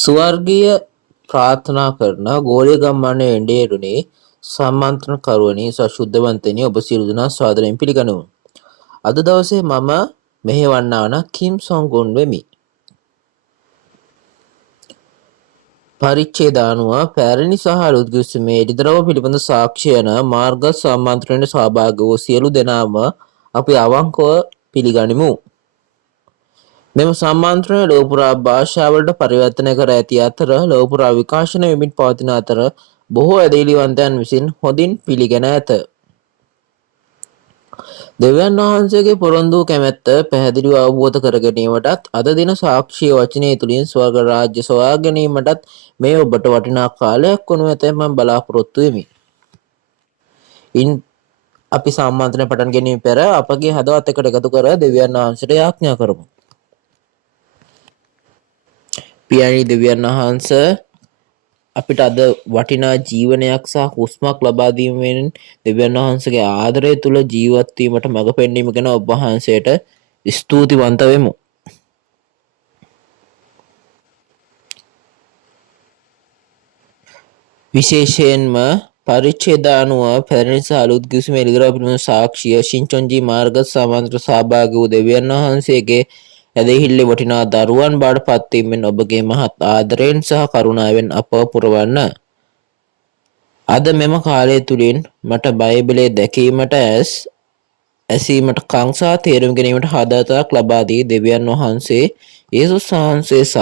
ස්වර්ගීය ප්‍රාර්ථනා කරන ගෝලියගම්මන්නේ එඬේරුනි සම්මන්ත්‍රණකරුවනි සශුද්ධවන්තනි ඔබ සියලු දෙනා සාදරයෙන් පිළිගනිමු. අද දවසේ මම මෙහෙවන්නා වන කිම් සොංගුන් වෙමි. පරිච්ඡේද 90 පැරණි සහ අලුත් ගිවිසුමේ එළිදරව් පිළිබඳ සාක්ෂි යන මාර්ග සම්මන්ත්‍රණයට සහභාගී වූ සියලු දෙනාම අපි අවංකව පිළිගනිමු. මෙම සම්මන්ත්‍රණය ලෝපුරා භාෂාවලට පරිවර්තනය කර ඇති අතර ලෝපුරා විකාශනය වෙමින් පවතින අතර බොහෝ ඇදහිලිවන්තයන් විසින් හොඳින් පිළිගෙන ඇත. දෙවියන් වහන්සේගේ පොරොන්දු කැමැත්ත පැහැදිලිව අවබෝධ කර ගැනීමටත් අද දින සාක්ෂි වචනය තුළින් ස්වර්ග රාජ්‍ය සොයා ගැනීමටත් මේ ඔබට වටිනා කාලයක් වනු ඇතැයි මම බලාපොරොත්තු වෙමි. ඉන් අපි සම්මන්ත්‍රණය පටන් ගැනීම පෙර අපගේ හදවත් එකට එකතු කර දෙවියන් වහන්සේට යාඥා කරමු. පියාණි දෙවියන් වහන්ස අපිට අද වටිනා ජීවනයක් සහ හුස්මක් ලබා දීමෙන් දෙවියන් වහන්සේගේ ආදරය තුල ජීවත් වීමට මඟ පෙන්වීම ගැන ඔබ වහන්සේට ස්තුතිවන්ත වෙමු. විශේෂයෙන්ම පරිච්ඡේද 90 පැරණි සහ අලුත් ගිවිසුමේ එළිදරව් පිළිබඳ සාක්ෂිය ශින්චොන්ජී මාර්ග සමාන්තර සහභාගී වූ දෙවියන් වහන්සේගේ ඇදහිල්ලේ වටිනා දරුවන් බවට පත්වීමෙන් ඔබගේ මහත් ආදරයෙන් සහ කරුණාවෙන් අපව පුරවන්න. අද මෙම කාලය තුලින් මට බයිබලයේ දැකීමට ඇසීමට කන් සහ තේරුම් ගැනීමට හදවතක් ලබා දී දෙවියන් වහන්සේ යේසුස් වහන්සේ සහ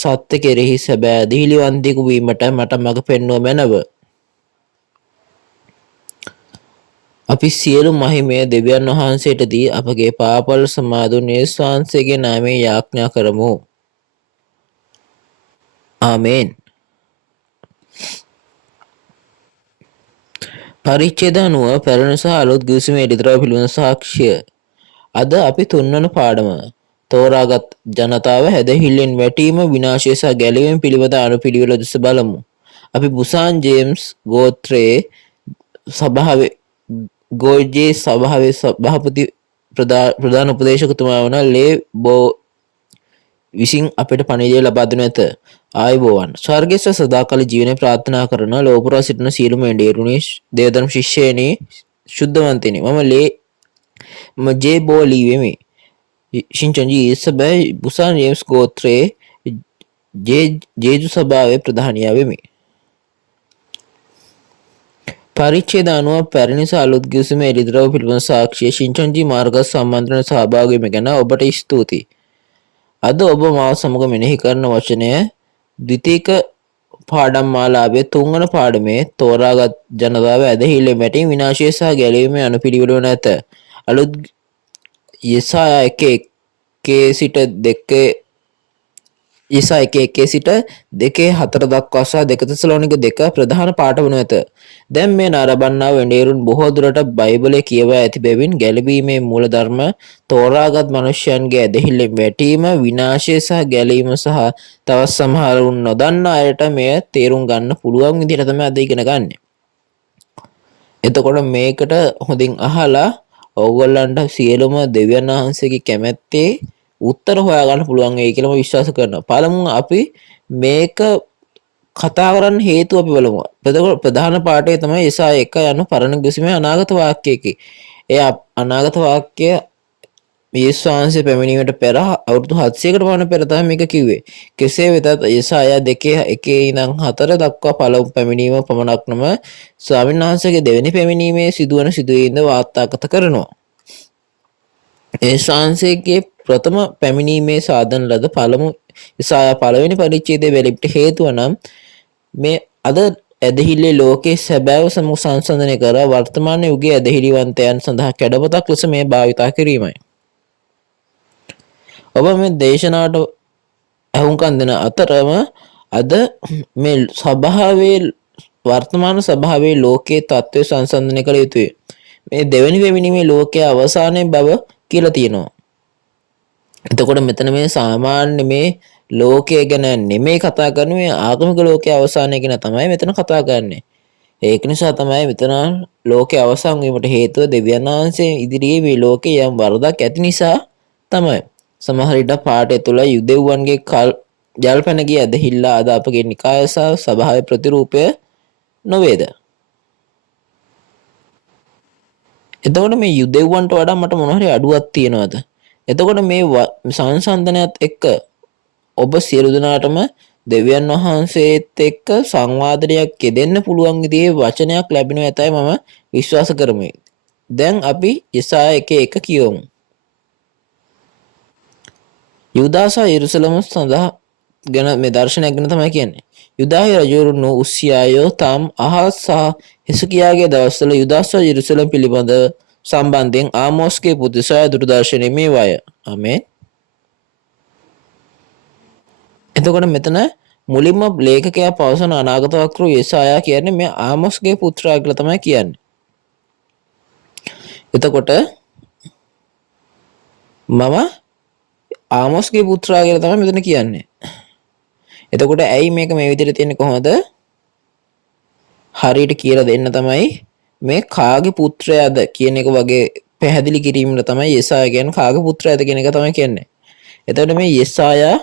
සත්‍ය කෙරෙහි සැබෑ ඇදහිලිවන්තයෙකු වීමට මට මඟ පෙන්වුව මැනව. අපි සියලු මහිමය දෙවියන් වහන්සේට දී අපගේ පාපවල සමාදුන් යේසුස් වහන්සේගේ නාමයෙන් යාඥා කරමු. ආමේන්. පරිච්ඡේද 90 පැරණි සහ අලුත් ගිවිසුමේ එළිදරව් පිළිබඳ සාක්ෂිය. අද අපි තුන්වන පාඩම තෝරාගත් ජනතාව හැදහිල්ලෙන් වැටීම විනාශය සහ ගැලවීම පිළිබඳ අනුපිළිවෙල දෙස බලමු. අපි බුසාන් ජේම්ස් ගෝත්‍රයේ සභාවේ ගෝජේ සභාවේ සභාපති ප්‍රධාන උපදේශකතුමා වන ලේ බෝ විසින් අපට පණිවිඩය ලබා දෙනු ඇත. ආයුබෝවන්. ස්වර්ගස්ස සදාකාල ජීවනයේ ප්‍රාර්ථනා කරන ලෝපුරා සිටින සියලුම එඬේරුනි දේවදම් ශිෂ්‍යයනි ශුද්ධවන්තනි මම ජේ බෝ ලී වෙමි. ශින්චොන්ජී ඉස්සබෑ බුසාන් ජේම්ස් ගෝත්‍රයේ ජේජු සභාවේ ප්‍රධානියා වෙමි. පරිච්ඡේද 90 පැරණි සහ අලුත් ගිවිසුමේ එළිදරව් පිළිබඳ සාක්ෂිය ශින්චොන්ජී මාර්ග සම්මන්ත්‍රණයට සහභාගී වීම ගැන ඔබට ස්තුතියි. අද ඔබ මාව සමග මෙනෙහි කරන වචනය ද්විතීක පාඩම් මාලාවේ තුන්වන පාඩමේ තෝරාගත් ජනතාව ඇදහිල්ලේ වැටීම විනාශය සහ ගැලවීමේ අනුපිළිවෙල වන ඇත. අලුත් යෙසායා 1:1 සිට 2 යෙසායා 1:1 සිට 2:4 දක්වා සහ 2 තෙසලෝනික 2 ප්‍රධාන පාඩ වනු ඇත. දැන් මේ නරඹන්නා වෙඬේරුන් බොහෝ දුරට බයිබලයේ කියවා ඇති බැවින් ගැලවීමේ මූලධර්ම තෝරාගත් මනුෂ්‍යයන්ගේ ඇදහිල්ලෙන් වැටීම විනාශය සහ ගැලීම සහ තවත් සමහරුන් නොදන්නා අයට මෙය තේරුම් ගන්න පුළුවන් විදිහට තමයි අද ඉගෙන ගන්න. එතකොට මේකට හොඳින් අහලා ඕගොල්ලන්ට සියලුම දෙවියන් වහන්සේගේ කැමැත්තේ උත්තර හොයාගන්න පුළුවන් වෙයි කියලා මම විශ්වාස කරනවා. පළමුව අපි මේක කතා කරන්න හේතුව අපි බලමු. ප්‍රධාන පාඩේ තමයි යෙසායා 1 යන පරණ ගිවිසුමේ අනාගත වාක්‍යයකි. ඒ අනාගත වාක්‍ය යේසුස් වහන්සේ පැමිණීමට පෙර අවුරුදු 700කට පමණ පෙර තමයි මේක කිව්වේ. කෙසේ වෙතත් යෙසායා 2:1 ඉඳන් 4 දක්වා පළමු පැමිණීම පමණක් නොම ස්වාමීන් වහන්සේගේ දෙවෙනි පැමිණීමේ සිදුවන සිදුවීම්ද වාර්තාගත කරනවා. යේසුස් වහන්සේගේ ප්‍රථම පැමිණීමේ සාධන ලද පළමු යෙසායා පළවෙනි පරිච්ඡේදයේ බැලීමට හේතුව නම් මේ අද ඇදහිල්ලේ ලෝකයේ සැබෑව සමග සංසන්දනය කර වර්තමාන යුගයේ ඇදහිලිවන්තයන් සඳහා කැඩපතක් ලෙස මේ භාවිතා කිරීමයි. ඔබ මේ දේශනාවට ඇහුම්කන් දෙන අතරම අද මේ සභාවේ වර්තමාන සභාවේ ලෝකයේ තත්ත්වය සංසන්දනය කළ යුතුයි. මේ දෙවෙනි පැමිණීමේ ලෝකයේ අවසානයේ බව කියලා තියෙනවා. එතකොට මෙතන මේ සාමාන්‍ය මේ ලෝකයේ ගැන නෙමෙයි කතා කරන්නේ, ආගමික ලෝකයේ අවසානය ගැන තමයි මෙතන කතා කරන්නේ. ඒක නිසා තමයි මෙතන ලෝකයේ අවසන් වීමට හේතුව දෙවියන් වහන්සේ ඉදිරියේ මේ ලෝකේ යම් වරදක් ඇති නිසා තමයි. සමහර විට පාඩය තුළ යුදෙව්වන්ගේ ජල්පැන ගිය ඇදහිල්ල අද අපගේ නිකාය සහ සභාවේ ප්‍රතිරූපය නොවේද? එතකොට මේ යුදෙව්වන්ට වඩා මට මොන හරි අඩුවක් තියනවද? එතකොට මේ සංසන්දනයත් එක්ක ඔබ සියලු දෙනාටම දෙවියන් වහන්සේත් එක්ක සංවාදනයක් යෙදෙන්න පුළුවන් විදිහේ වචනයක් ලැබෙනු ඇතයි මම විශ්වාස කරමි. දැන් අපි යෙසායා 1:1 කියවමු. යුදා සහ යෙරුසලම සඳහා ගැන මේ දර්ශනයක් ගැන තමයි කියන්නේ. යුදාහි රජවරුන් උස්සියා යෝතාම් අහස් සහ හිස්කියාගේ දවස්වල යුදා සහ යෙරුසලම පිළිබඳ සම්බන්ධයෙන් ආමෝස්ගේ පුත් යෙසායා දුටු දර්ශනය මේවාය. ආමේන්. එතකොට මෙතන මුලින්ම ලේඛකයා පවසන අනාගත වක්‍ර යෙසායා කියන්නේ මේ ආමෝස්ගේ පුත්‍රයා කියලා තමයි කියන්නේ. එතකොට මම ආමෝස්ගේ පුත්‍රයා කියලා තමයි මෙතන කියන්නේ. එතකොට ඇයි මේක මේ විදිහට තියෙන්නේ කොහොමද? හරියට කියලා දෙන්න තමයි මේ කාගේ පුත්‍රයාද කියන එක වගේ පැහැදිලි කිරීමට තමයි යෙසායා කියන්නේ කාගේ පුත්‍රයාද කියන එක තමයි කියන්නේ. එතකොට මේ යෙසායා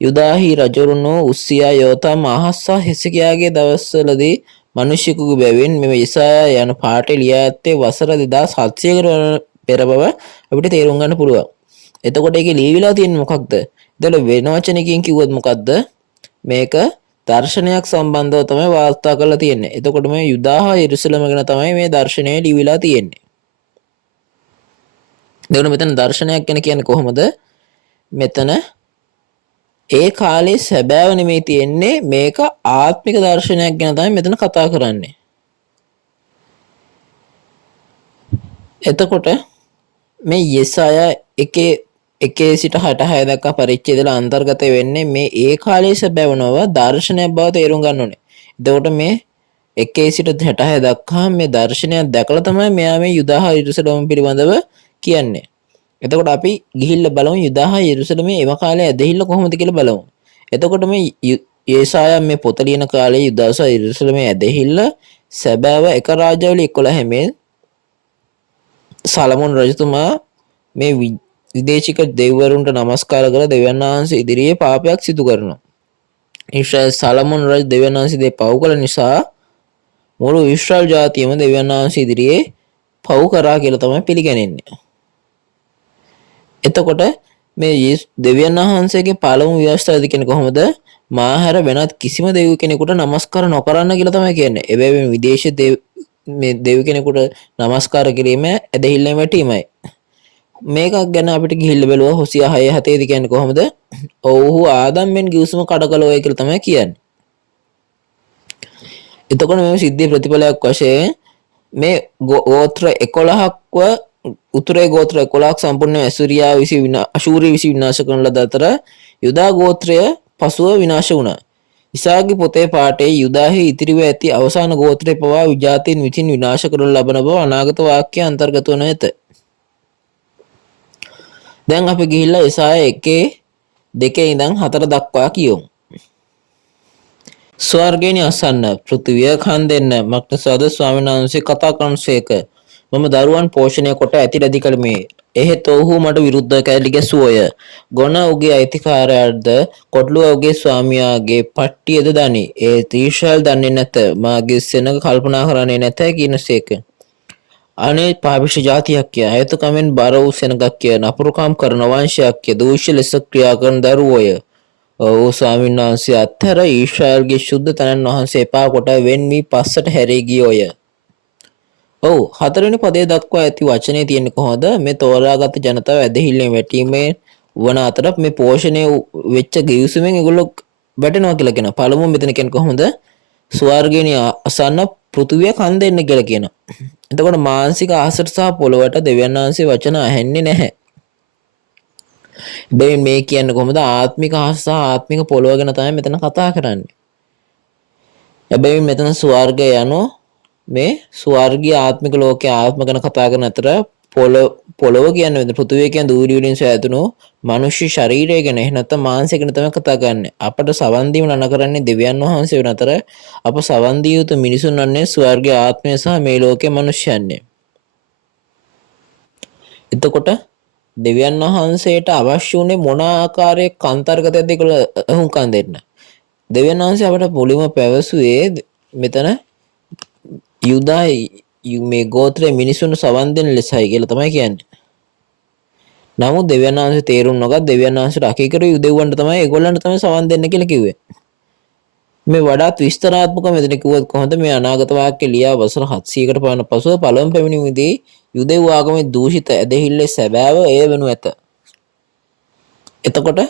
යුදාහි රජවරුන් උස්සියා යෝතාම් අහස් සහ හිස්කියාගේ දවස්වලදී මිනිසෙකුගේ බැවින් මේ යෙසායා යන පාඨය ලියා ඇත්තේ වසර 2700කට පෙර බව අපිට තේරුම් ගන්න පුළුවන්. එතකොට ඒකේ ලියවිලා තියෙන්නේ මොකක්ද? එතකොට වෙන වචනකින් කිව්වොත් මොකක්ද? මේක දර්ශනයක් සම්බන්ධව තමයි වාර්තා කරලා තියෙන්නේ. එතකොට මේ යුදාහ යෙරුසලම ගැන තමයි මේ දර්ශනය ලියවිලා තියෙන්නේ. එතකොට මෙතන දර්ශනයක් ගැන කියන්නේ කොහොමද? මෙතන ඒ කාලේ සැබෑව නෙමෙයි තියෙන්නේ, මේක ආත්මික දර්ශනයක් ගැන තමයි මෙතන කතා කරන්නේ. එතකොට මේ යෙසායා 1 සිට 66 දක්වා පරිච්ඡේදවල අන්තර්ගත වෙන්නේ මේ ඒ කාලයේ සැබෑව නොව දර්ශනයක් බව තේරුම් ගන්න ඕනේ. එතකොට මේ 1 සිට 66 දක්වා මේ දර්ශනයක් දැකලා තමයි මෙයා මේ යුදාහ යෙරුසලම පිළිබඳව කියන්නේ. එතකොට අපි ගිහිල්ලා බලමු යුදාහ යෙරුසලමේ එම කාලේ ඇදහිල්ල කොහොමද කියලා බලමු. එතකොට මේ යෙසායා මේ පොත ලියන කාලේ යුදාහ සහ යෙරුසලමේ ඇදහිල්ල සැබෑව එක රාජ්‍යවල 11 මේ සලමොන් රජතුමා මේ විදේශික දෙවිවරුන්ට නමස්කාර කර දෙවියන් වහන්සේ ඉදිරියේ පාපයක් සිදු කරනවා. ඊශ්‍රායල් සලමොන් රජ දෙවියන් වහන්සේ පව් කළ නිසා මුළු ඊශ්‍රායල් ජාතියම දෙවියන් වහන්සේ ඉදිරියේ පව් කරා කියලා තමයි පිළිගැනෙන්නේ. එතකොට මේ දෙවියන් වහන්සේගේ පළමු ව්‍යවස්ථාවද කියන්නේ කොහොමද? මාහැර වෙනත් කිසිම දෙවි කෙනෙකුට නමස්කාර නොකරන්න කියලා තමයි කියන්නේ. එබැවින් විදේශ දෙවි කෙනෙකුට නමස්කාර කිරීම ඇදහිල්ලෙන් වැටීමයි. මේක ගැන අපිට ගිහිල්ලා බලුවා හොසියා 6:7 කියන්නේ කොහොමද? ඔව්හු ආදම්ෙන් ගිවිසුම කඩකලෝය කියලා තමයි කියන්නේ. එතකොට මේ සිද්ධියේ ප්‍රතිඵලයක් වශයෙන් මේ ගෝත්‍ර 11ක්ව උතුරේ ගෝත්‍ර 11ක් සම්පූර්ණ අශූරිය විසි විනාශ කරන ලද අතර යුදා ගෝත්‍රය පසුව විනාශ වුණා. ඉසාගේ පොතේ පාඨයේ යුදාහි ඉතිරිව ඇති අවසාන ගෝත්‍රය පවා විජාතීන් විසින් විනාශ කරනු ලබන බව අනාගත වාක්‍ය අන්තර්ගත වන ඇත. දැන් අපි ගිහිල්ලා යෙසායා 1:2 ඉඳන් 4 දක්වා කියමු. ස්වර්ගයෙන් අසන්න පෘථිවිය කන් දෙන්න මක්නසාද ස්වාමීන් වහන්සේ කතා කරනසේක. මම දරුවන් පෝෂණය කොට ඇති රැදි කළමි. එහෙත් ඔහු මට විරුද්ධව කැළලි ගැසුවෝය. ගොන ඔහුගේ අයිතිකාරයාද කොට්ලුව ඔහුගේ ස්වාමියාගේ පට්ටියද දනි. ඒ ඊශ්‍රායල් දන්නේ නැත. මාගේ සෙනඟ කල්පනා කරන්නේ නැත කියනසේක. අනේ පාපිෂ ජාතියක්ය. අයතුකමෙන් බර වූ සෙනඟක්ය. නපුරුකම් කරන වංශයක්ය. දූෂ්‍ය ලෙස ක්‍රියා කරන දරුවෝය. ඔහු ස්වාමීන් වහන්සේ අත්හැර ඊශ්‍රායල්ගේ ශුද්ධ තනන් වහන්සේ එපා කොට වෙන් වී පස්සට හැරී ගියෝය. ඔව් 4 වෙනි පදයේ දක්වා ඇති වචනේ තියෙන්නේ කොහොමද? මේ තෝරාගත් ජනතාව ඇදහිල්ලෙන් වැටීමේ වන අතර මේ පෝෂණය වෙච්ච ගිවිසුමෙන් ඒගොල්ලෝ වැටෙනවා කියලා කියනවා. පළමුව මෙතන කියන්නේ කොහොමද? ස්වර්ගයෙන් අසන්න පෘථුවිය කන් දෙන්න කියලා කියනවා. එතකොට මානසික ආසට සහ පොළොවට දෙවියන් වහන්සේ වචන ඇහෙන්නේ නැහැ. බැවින් මේ කියන්නේ කොහොමද? ආත්මික ආස සහ ආත්මික පොළොව ගැන තමයි මෙතන කතා කරන්නේ. හැබැයි මෙතන ස්වර්ගය යනෝ මේ ස්වර්ගීය ආත්මික ලෝකයේ ආත්ම ගැන කතා කරන අතර පොළොව කියන්නේ පෘථිවිය කියන්නේ දූවිලි වලින් සෑදුණු මනුෂ්‍ය ශරීරය ගැන එහෙ නැත්නම් මාංශය ගැන තමයි කතා කරන්නේ. අපට සවන් දීම නන කරන්නේ දෙවියන් වහන්සේ වෙන අතර අප සවන් දිය යුතු මිනිසුන් වන්නේ ස්වර්ගීය ආත්මය සහ මේ ලෝකයේ මනුෂ්‍යයන්ය. එතකොට දෙවියන් වහන්සේට අවශ්‍ය වුණේ මොන ආකාරයක අන්තර්ගතයක්ද කියලා හුඟකන් දෙන්න. දෙවියන් වහන්සේ අපට මුලින්ම පැවසුවේ මෙතන යුදා මේ ගෝත්‍රයේ මිනිසුන් සවන් දෙන ලෙසයි කියලා තමයි කියන්නේ. නමුත් දෙවියන් වහන්සේ තේරුම් නොගත් දෙවියන් වහන්සේට අකීකරු යුදෙව්වන්ට තමයි ඒගොල්ලන්ට තමයි සවන් දෙන්න කියලා කිව්වේ. මේ වඩාත් විස්තරාත්මක මෙතන කිව්වොත් කොහොමද මේ අනාගත වාක්‍ය ලියා වසර 700කට පමණ පසුව පළමු පැමිණීමේදී යුදෙව් ආගමේ දූෂිත ඇදහිල්ලේ සැබෑව එය වෙනු ඇත. එතකොට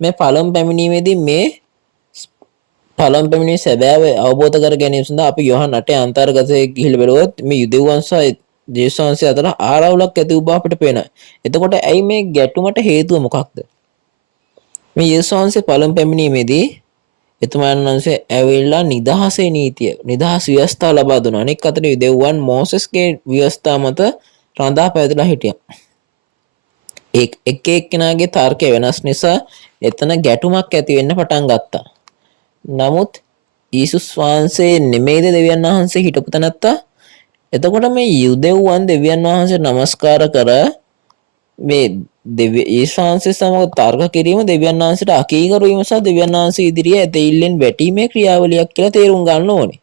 මේ පළමු පැමිණීමේදී මේ පළමු පැමිණීමේ සැබෑව අවබෝධ කර ගැනීම සඳහා අපි යොහන් 8 අන්තර්ගතයේ ගිහිල්ලා බලුවොත් මේ යුදෙව්වන් සහ ජේසුස්වහන්සේ අතර ආරවුලක් ඇති වූ බව අපිට පේනවා. එතකොට ඇයි මේ ගැටුමට හේතුව මොකක්ද? මේ යේසුස්වහන්සේ පළමු පැමිණීමේදී එතුමාන් වහන්සේ ඇවිල්ලා නිදහසේ නීතිය නිදහස් ව්‍යවස්ථාව ලබා දුන්නා. අනෙක් අතට යුදෙව්වන් මෝසස්ගේ ව්‍යවස්ථාව මත රඳා පැවතිලා හිටියා. එක එක්කෙනාගේ තර්කය වෙනස් නිසා එතන ගැටුමක් ඇති වෙන්න පටන් ගත්තා. නමුත් යේසුස් වහන්සේ නෙමෙයිද දෙවියන් වහන්සේ හිටපු තැනත්තා? එතකොට මේ යුදෙව්වන් දෙවියන් වහන්සේට নমස්කාර කර මේ යේසුස් වහන්සේ සමග තර්ක කිරීම දෙවියන් වහන්සේට අකීකරු වීම සහ දෙවියන් වහන්සේ ඉදිරියේ ඇදහිල්ලෙන් වැටීමේ ක්‍රියාවලියක් කියලා තේරුම් ගන්න ඕනේ.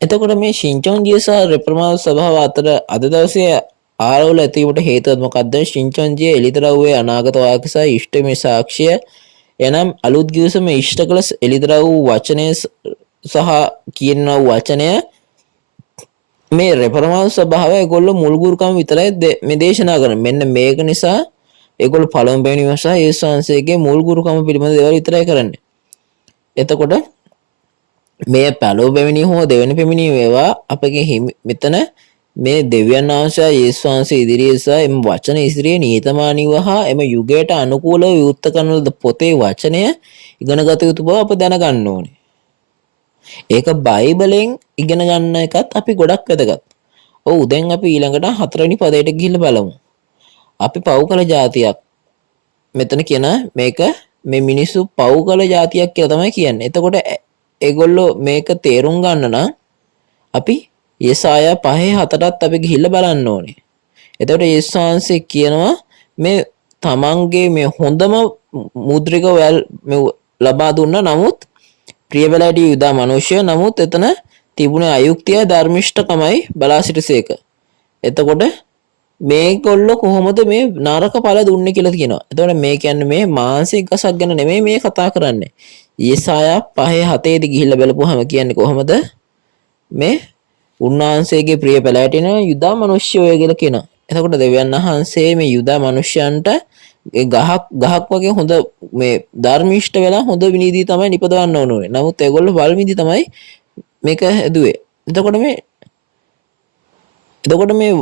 එතකොට මේ ශින්චොන්ජිය සහ රෙප්‍රමාද සභාව අතර අද දවසේ ආරවුල ඇතිවීමට හේතුව මොකක්ද? ශින්චොන්ජිය එලිදරව්වේ අනාගත වාක්‍ය සහ ඉෂ්ටමේ සාක්ෂිය එනම් අලුත් ගිවිසුම ඉෂ්ට කළ එලිදරව් වචනය සහ කියන වචනය මේ රෙප්‍රමාද සභාව ඒගොල්ලෝ මුල් ගුරුකම විතරයි මේ දේශනා කරන්නේ. මෙන්න මේක නිසා ඒගොල්ලෝ පළමු පැමිණීම සහ යේසුස් වහන්සේගේ මුල් ගුරුකම පිළිබඳ දේවල් විතරයි කරන්නේ. එතකොට මේ පළමු පැමිණීම හෝ දෙවෙනි පැමිණීම ඒවා අපගේ මෙතන මේ දෙවියන් වහන්සේ යේසුස් වහන්සේ ඉදිරියේ සහ එම වචන ඉදිරියේ නියතමානීව හා එම යුගයට අනුකූලව විවෘත කරන ලද පොතේ වචනය ඉගෙන ගත යුතු බව අප දැනගන්න ඕනේ. ඒක බයිබලෙන් ඉගෙන ගන්න එකත් අපි ගොඩක් වැදගත්. ඔව් දැන් අපි ඊළඟට 4 වෙනි පදයට ගිහිල්ලා බලමු. අපි පව් කළ જાතියක්. මෙතන කියන මේක මේ මිනිස්සු පව් කළ જાතියක් කියලා තමයි කියන්නේ. එතකොට ඒගොල්ලෝ මේක තේරුම් ගන්න නම් අපි යෙසායා 5:4ත් අපි ගිහිල්ලා බලන්න ඕනේ. එතකොට යේසුස් වහන්සේ කියනවා මේ තමන්ගේ මේ හොඳම මුද්‍රික වැල් ලබා දුන්නා. නමුත් ප්‍රියබලට යුදා මනුෂ්‍ය නමුත් එතන තිබුණේ අයුක්තිය ධර්මිෂ්ඨකමයි බලා සිටසේක. එතකොට මේගොල්ලෝ කොහොමද මේ නරක ඵල දුන්නේ කියලා කියනවා. එතකොට මේ කියන්නේ මේ මානසික ගසක් ගැන නෙමෙයි මේ කතා කරන්නේ. යෙසායා 5:7 දී ගිහිල්ලා බලපුවාම කියන්නේ කොහොමද? මේ උන්වහන්සේගේ ප්‍රිය පැලෑටින යුදා මනුෂ්‍යයෝ කියලා කියනවා. එතකොට දෙවියන් වහන්සේ මේ යුදා මනුෂ්‍යයන්ට ගහක් වගේ හොඳ මේ ධර්මිෂ්ඨ වෙලා හොඳ විනීදී තමයි නිපදවන්න ඕනේ. නමුත් ඒගොල්ලෝ වල්මිදි තමයි මේක හැදුවේ. එතකොට මේ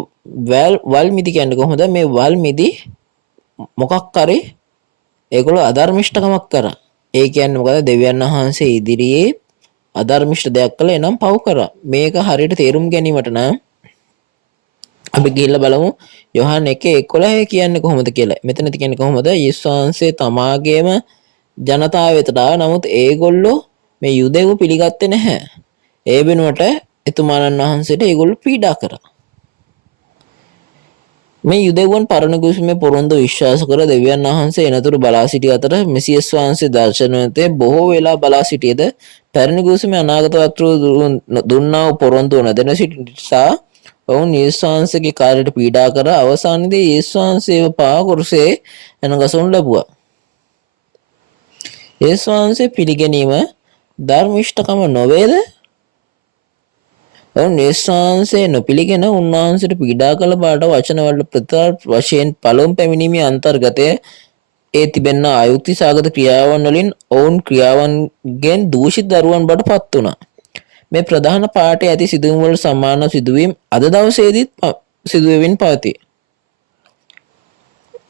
වල්මිදි කියන්නේ කොහොමද? මේ වල්මිදි මොකක් කරේ ඒගොල්ලෝ අධර්මිෂ්ඨකමක් කරා. ඒ කියන්නේ මොකද? දෙවියන් වහන්සේ ඉදිරියේ අධර්මිෂ්ඨ දෙයක් කළා එනම් පව් කරා. මේක හරියට තේරුම් ගැනීමට නම් අපි ගිහිල්ලා බලමු යොහන් 1:11 කියන්නේ කොහොමද කියලා. මෙතනදී කියන්නේ කොහොමද? යේසුස් වහන්සේ තමාගේම ජනතාව වෙතට ආවා. නමුත් ඒගොල්ලෝ මේ යුදෙව් පිළිගත්තේ නැහැ. ඒ වෙනුවට එතුමාණන් වහන්සේට ඒගොල්ලෝ පීඩා කරා. මේ යුදෙව්වන් පරණ ගිවිසුමේ පොරොන්දු විශ්වාස කර දෙවියන් වහන්සේ එනතුරු බලා සිටි අතර මෙසියස් වහන්සේ දර්ශනයේ බොහෝ වෙලා බලා සිටියේද පැරණි ගිවිසුමේ අනාගත වක්තෘ දුන්නා වූ පොරොන්දු නොදැන සිටි නිසා ඔවුන් යේසුස් වහන්සේගේ කාර්යයට පීඩා කර අවසානයේදී යේසුස් වහන්සේව පාකුරුසේ එනගසුන් ලැබුවා. යේසුස් වහන්සේ පිළිගැනීම ධර්මිෂ්ඨකම නොවේද? ඔවුන් යේසුස් වහන්සේ නොපිළිගෙන උන්වහන්සේට පීඩා කළ බාට වචනවල ප්‍රතිඵල වශයෙන් පළමු පැමිණීමේ අන්තර්ගතය ඒ තිබෙන ආයුක්ති සාගත ක්‍රියාවන් වලින් ඔවුන් ක්‍රියාවන්ගෙන් දූෂිත දරුවන් බවට පත් වුණා. මේ ප්‍රධාන පාඩේ ඇති සිදුවීම් වල සමාන සිදුවීම් අද දවසේදීත් සිදුවෙමින් පවතී.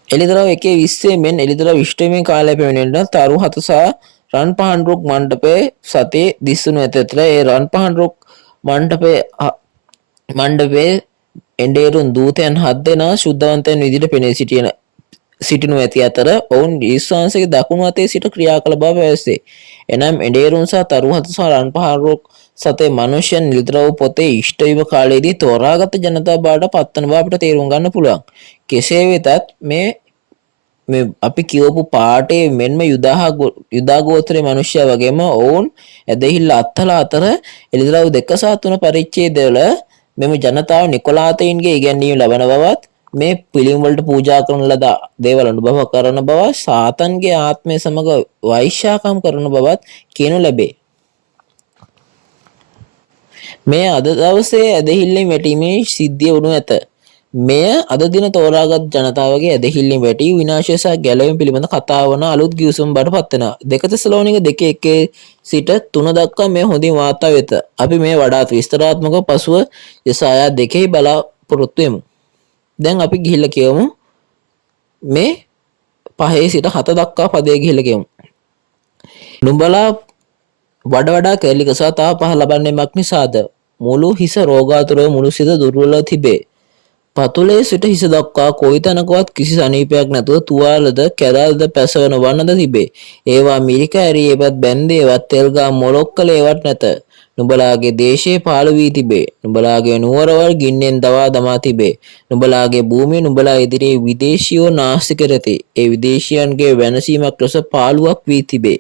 එලිදරව් 1:20 මෙන් එලිදරව් ඉෂ්ටමේ කාලය පැමිණෙන තරු 7 සහ රන් පහන් රුක් මණ්ඩපයේ සතේ දිස්සුණු ඇතතර ඒ රන් පහන් රුක් මණ්ඩපයේ එඬේරුන් දූතයන් 7 දෙනා ශුද්ධවන්තයන් විදිහට පෙනී සිටිනු ඇති අතර ඔවුන් යේසුස් වහන්සේගේ දකුණු අතේ සිට ක්‍රියා කළ බව පැවසේ. එනම් එඬේරුන් සහ තරුහත සහ රන්පහරුවක් සතේ මනුෂ්‍යයන් නිල්ද්‍රව පොතේ ඉෂ්ට වීම කාලයේදී තෝරාගත් ජනතාව බවට පත්වන බව අපිට තේරුම් ගන්න පුළුවන්. කෙසේ වෙතත් මේ අපි කියවපු පාටේ මෙන්ම යුදා ගෝත්‍රයේ මනුෂ්‍යයා වගේම ඔවුන් ඇදහිල්ල අත්හලා අතර එළිදරව් 2 සහ 3 පරිච්ඡේදවල මෙම ජනතාව නිකොලාතයින්ගේ ඉගැන්වීම ලබන බවත් මේ පිළිම වලට පූජා කරන ලද දේවල් අනුභව කරන බව සාතන්ගේ ආත්මය සමග වෛශ්‍යාකම් කරන බවත් කියනු ලැබේ. මේ අද දවසේ ඇදහිල්ලෙන් වැටීමේ සිද්ධිය වුණු ඇත. මෙය අද දින තෝරාගත් ජනතාවගේ ඇදහිල්ලෙන් වැටී විනාශය සහ ගැලවීම පිළිබඳ කතා වන අලුත් ගිවිසුම් බවට පත් වෙනවා. 2 තෙසලෝනික 2:1 සිට 3 දක්වා මේ හොඳින් වාර්තා වෙත. අපි මේ වඩාත් විස්තරාත්මකව පසුව යසායා 2 බලාපොරොත්තු වෙමු. දැන් අපි ගිහිල්ලා කියමු මේ 5 සිට 7 දක්වා පදේ ගිහිල්ලා කියමු. නුඹලා වඩා කැලික සහ තව පහ ලබන්නේ මක් නිසාද? මුළු හිස රෝගාතුරව මුළු සිත දුර්වලව තිබේ. පතුලේ සිට හිස දක්වා කොයිතැනකවත් කිසි සනීපයක් නැතුව තුවාලද කැදල්ද පැසවන වන්නද තිබේ. ඒවා මිරික ඇරී ඒවත් බැන්දේවත් තෙල්ගා මොලොක් කළ ඒවත් නැත. නුඹලාගේ දේශයේ පාළු වී තිබේ. නුඹලාගේ නුවරවල් ගින්නෙන් දවා දමා තිබේ. නුඹලාගේ භූමිය නුඹලා ඉදිරියේ විදේශියෝ නාස්ති කරති. ඒ විදේශියන්ගේ වෙනසීමක් ලෙස පාළුවක් වී තිබේ.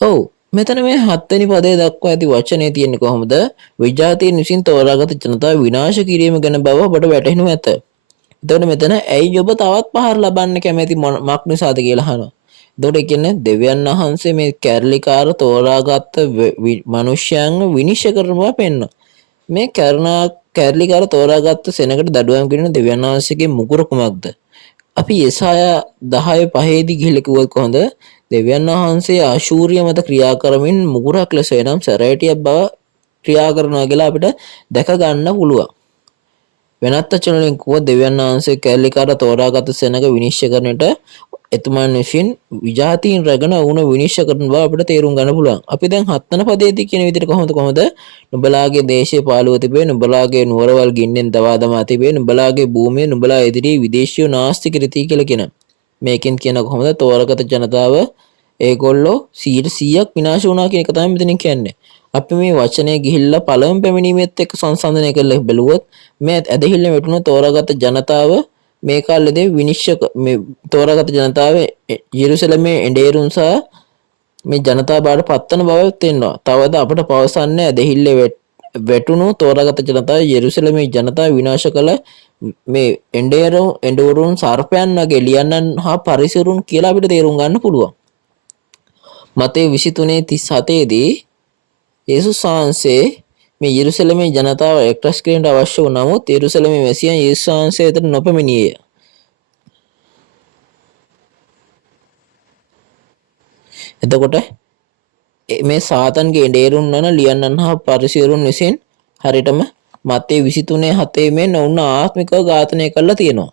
ඔව්, මෙතන මේ 7 වෙනි පදයේ දක්වා ඇති වචනේ තියෙන්නේ කොහොමද? විජාතීන් විසින් තෝරාගත් ජනතාව විනාශ කිරීම ගැන බව ඔබට වැටහෙනු ඇත. එතකොට මෙතන ඇයි ඔබ තවත් පහර ලබන්න කැමැති මක් නිසාද කියලා අහනවා. එතකොට ඒ කියන්නේ දෙවියන් වහන්සේ මේ කැරලිකාර තෝරාගත් මිනිසයන්ව විනිශ්චය කරන බව පෙන්වනවා. මේ කැරලිකාර තෝරාගත් සෙනඟට දඩුවම් කරන දෙවියන් වහන්සේගේ මුකුර කුමක්ද? අපි යෙසායා 10:5 දී ගිහිල්ලා කිව්වොත් කොහොමද? දෙවියන් වහන්සේ ආශූරිය මත ක්‍රියා කරමින් මුගුරක් ලෙස එනම් සැරයටියක් බව ක්‍රියා කරනවා කියලා අපිට දැක ගන්න පුළුවන්. වෙනත් වචන වලින් කිව්වොත් දෙවියන් වහන්සේ කැලලිකාර තෝරාගත් සෙනඟ විනිශ්චය කරන්නට එතුමන් විසින් විජාතීන් රැගෙන වුණ විනිශ්චය කරන බව අපිට තේරුම් ගන්න පුළුවන්. අපි දැන් 7 වෙනි පදයේදී කියන විදිහට කොහොමද නුඹලාගේ දේශයේ පාළුව තිබේ, නුඹලාගේ නුවරවල් ගින්නෙන් දවා දමා තිබේ, නුඹලාගේ භූමිය නුඹලා ඉදිරියේ විදේශියෝ නාස්ති කරති කියලා කියනවා. මේකෙන් කියන කොහොමද තෝරාගත් ජනතාව ඒගොල්ලෝ 100ක් විනාශ වුණා කියන එක තමයි මෙතනින් කියන්නේ. අපි මේ වචනේ ගිහිල්ලා පළමු පැමිණීමෙත් එක්ක සංසන්දනය කරලා බලුවොත් මේ ඇදහිල්ල වැටුණු තෝරාගත් ජනතාව මේ කාලේදී විනිශ්චය මේ තෝරාගත් ජනතාව යෙරුසලමේ එඬේරුන් සහ මේ ජනතාව බාට පත්වන බව තේරෙනවා. තවද අපට පවසන්නේ ඇදහිල්ල වැටුණු තෝරාගත් ජනතාව යෙරුසලමේ ජනතාව විනාශ කළ මේ එඬේරුන් සර්පයන් වගේ ලියන්නන් හා පරිසරුන් කියලා අපිට තේරුම් ගන්න පුළුවන්. මතේ 23:37 දී යේසුස් වහන්සේ මේ යෙරුසලමේ ජනතාව එක්රැස් කිරීමට අවශ්‍ය වූ නමුත් යෙරුසලමේ වැසියන් යේසුස් වහන්සේ වෙතට නොපැමිණියේය. එතකොට මේ සාතන්ගේ එඬේරුන් වන ලියන්නන් හා පරිසරුන් විසින් හරියටම මතේ 23:7 මෙන් ඔවුන් ආත්මිකව ඝාතනය කරලා තියෙනවා.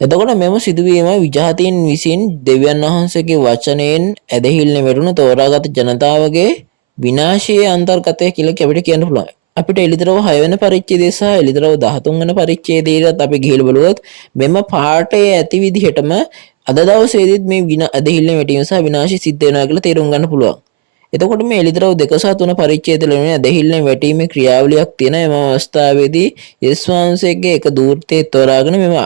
එතකොට මෙම සිදුවීම විජාතීන් විසින් දෙවියන් වහන්සේගේ වචනයෙන් ඇදහිල්ලෙන් වැටුණු තෝරාගත් ජනතාවගේ විනාශයේ අන්තර්ගතය කියලා අපිට කියන්න පුළුවන්. අපිට එළිදරව් 6 වෙනි පරිච්ඡේදය සහ එළිදරව් 13 වෙනි පරිච්ඡේදයට අපි ගිහිල්ලා බලුවොත් මෙම පාඩේ ඇති විදිහටම අද දවසේදීත් මේ ඇදහිල්ලෙන් වැටීම සහ විනාශය සිද්ධ වෙනවා කියලා තේරුම් ගන්න පුළුවන්. එතකොට මේ එළිදරව් 2 සහ 3 පරිච්ඡේදවල මේ ඇදහිල්ලෙන් වැටීමේ ක්‍රියාවලියක් තියෙන එම අවස්ථාවේදී යේසුස් වහන්සේගේ එක දූර්තයෙක් තෝරාගෙන මෙම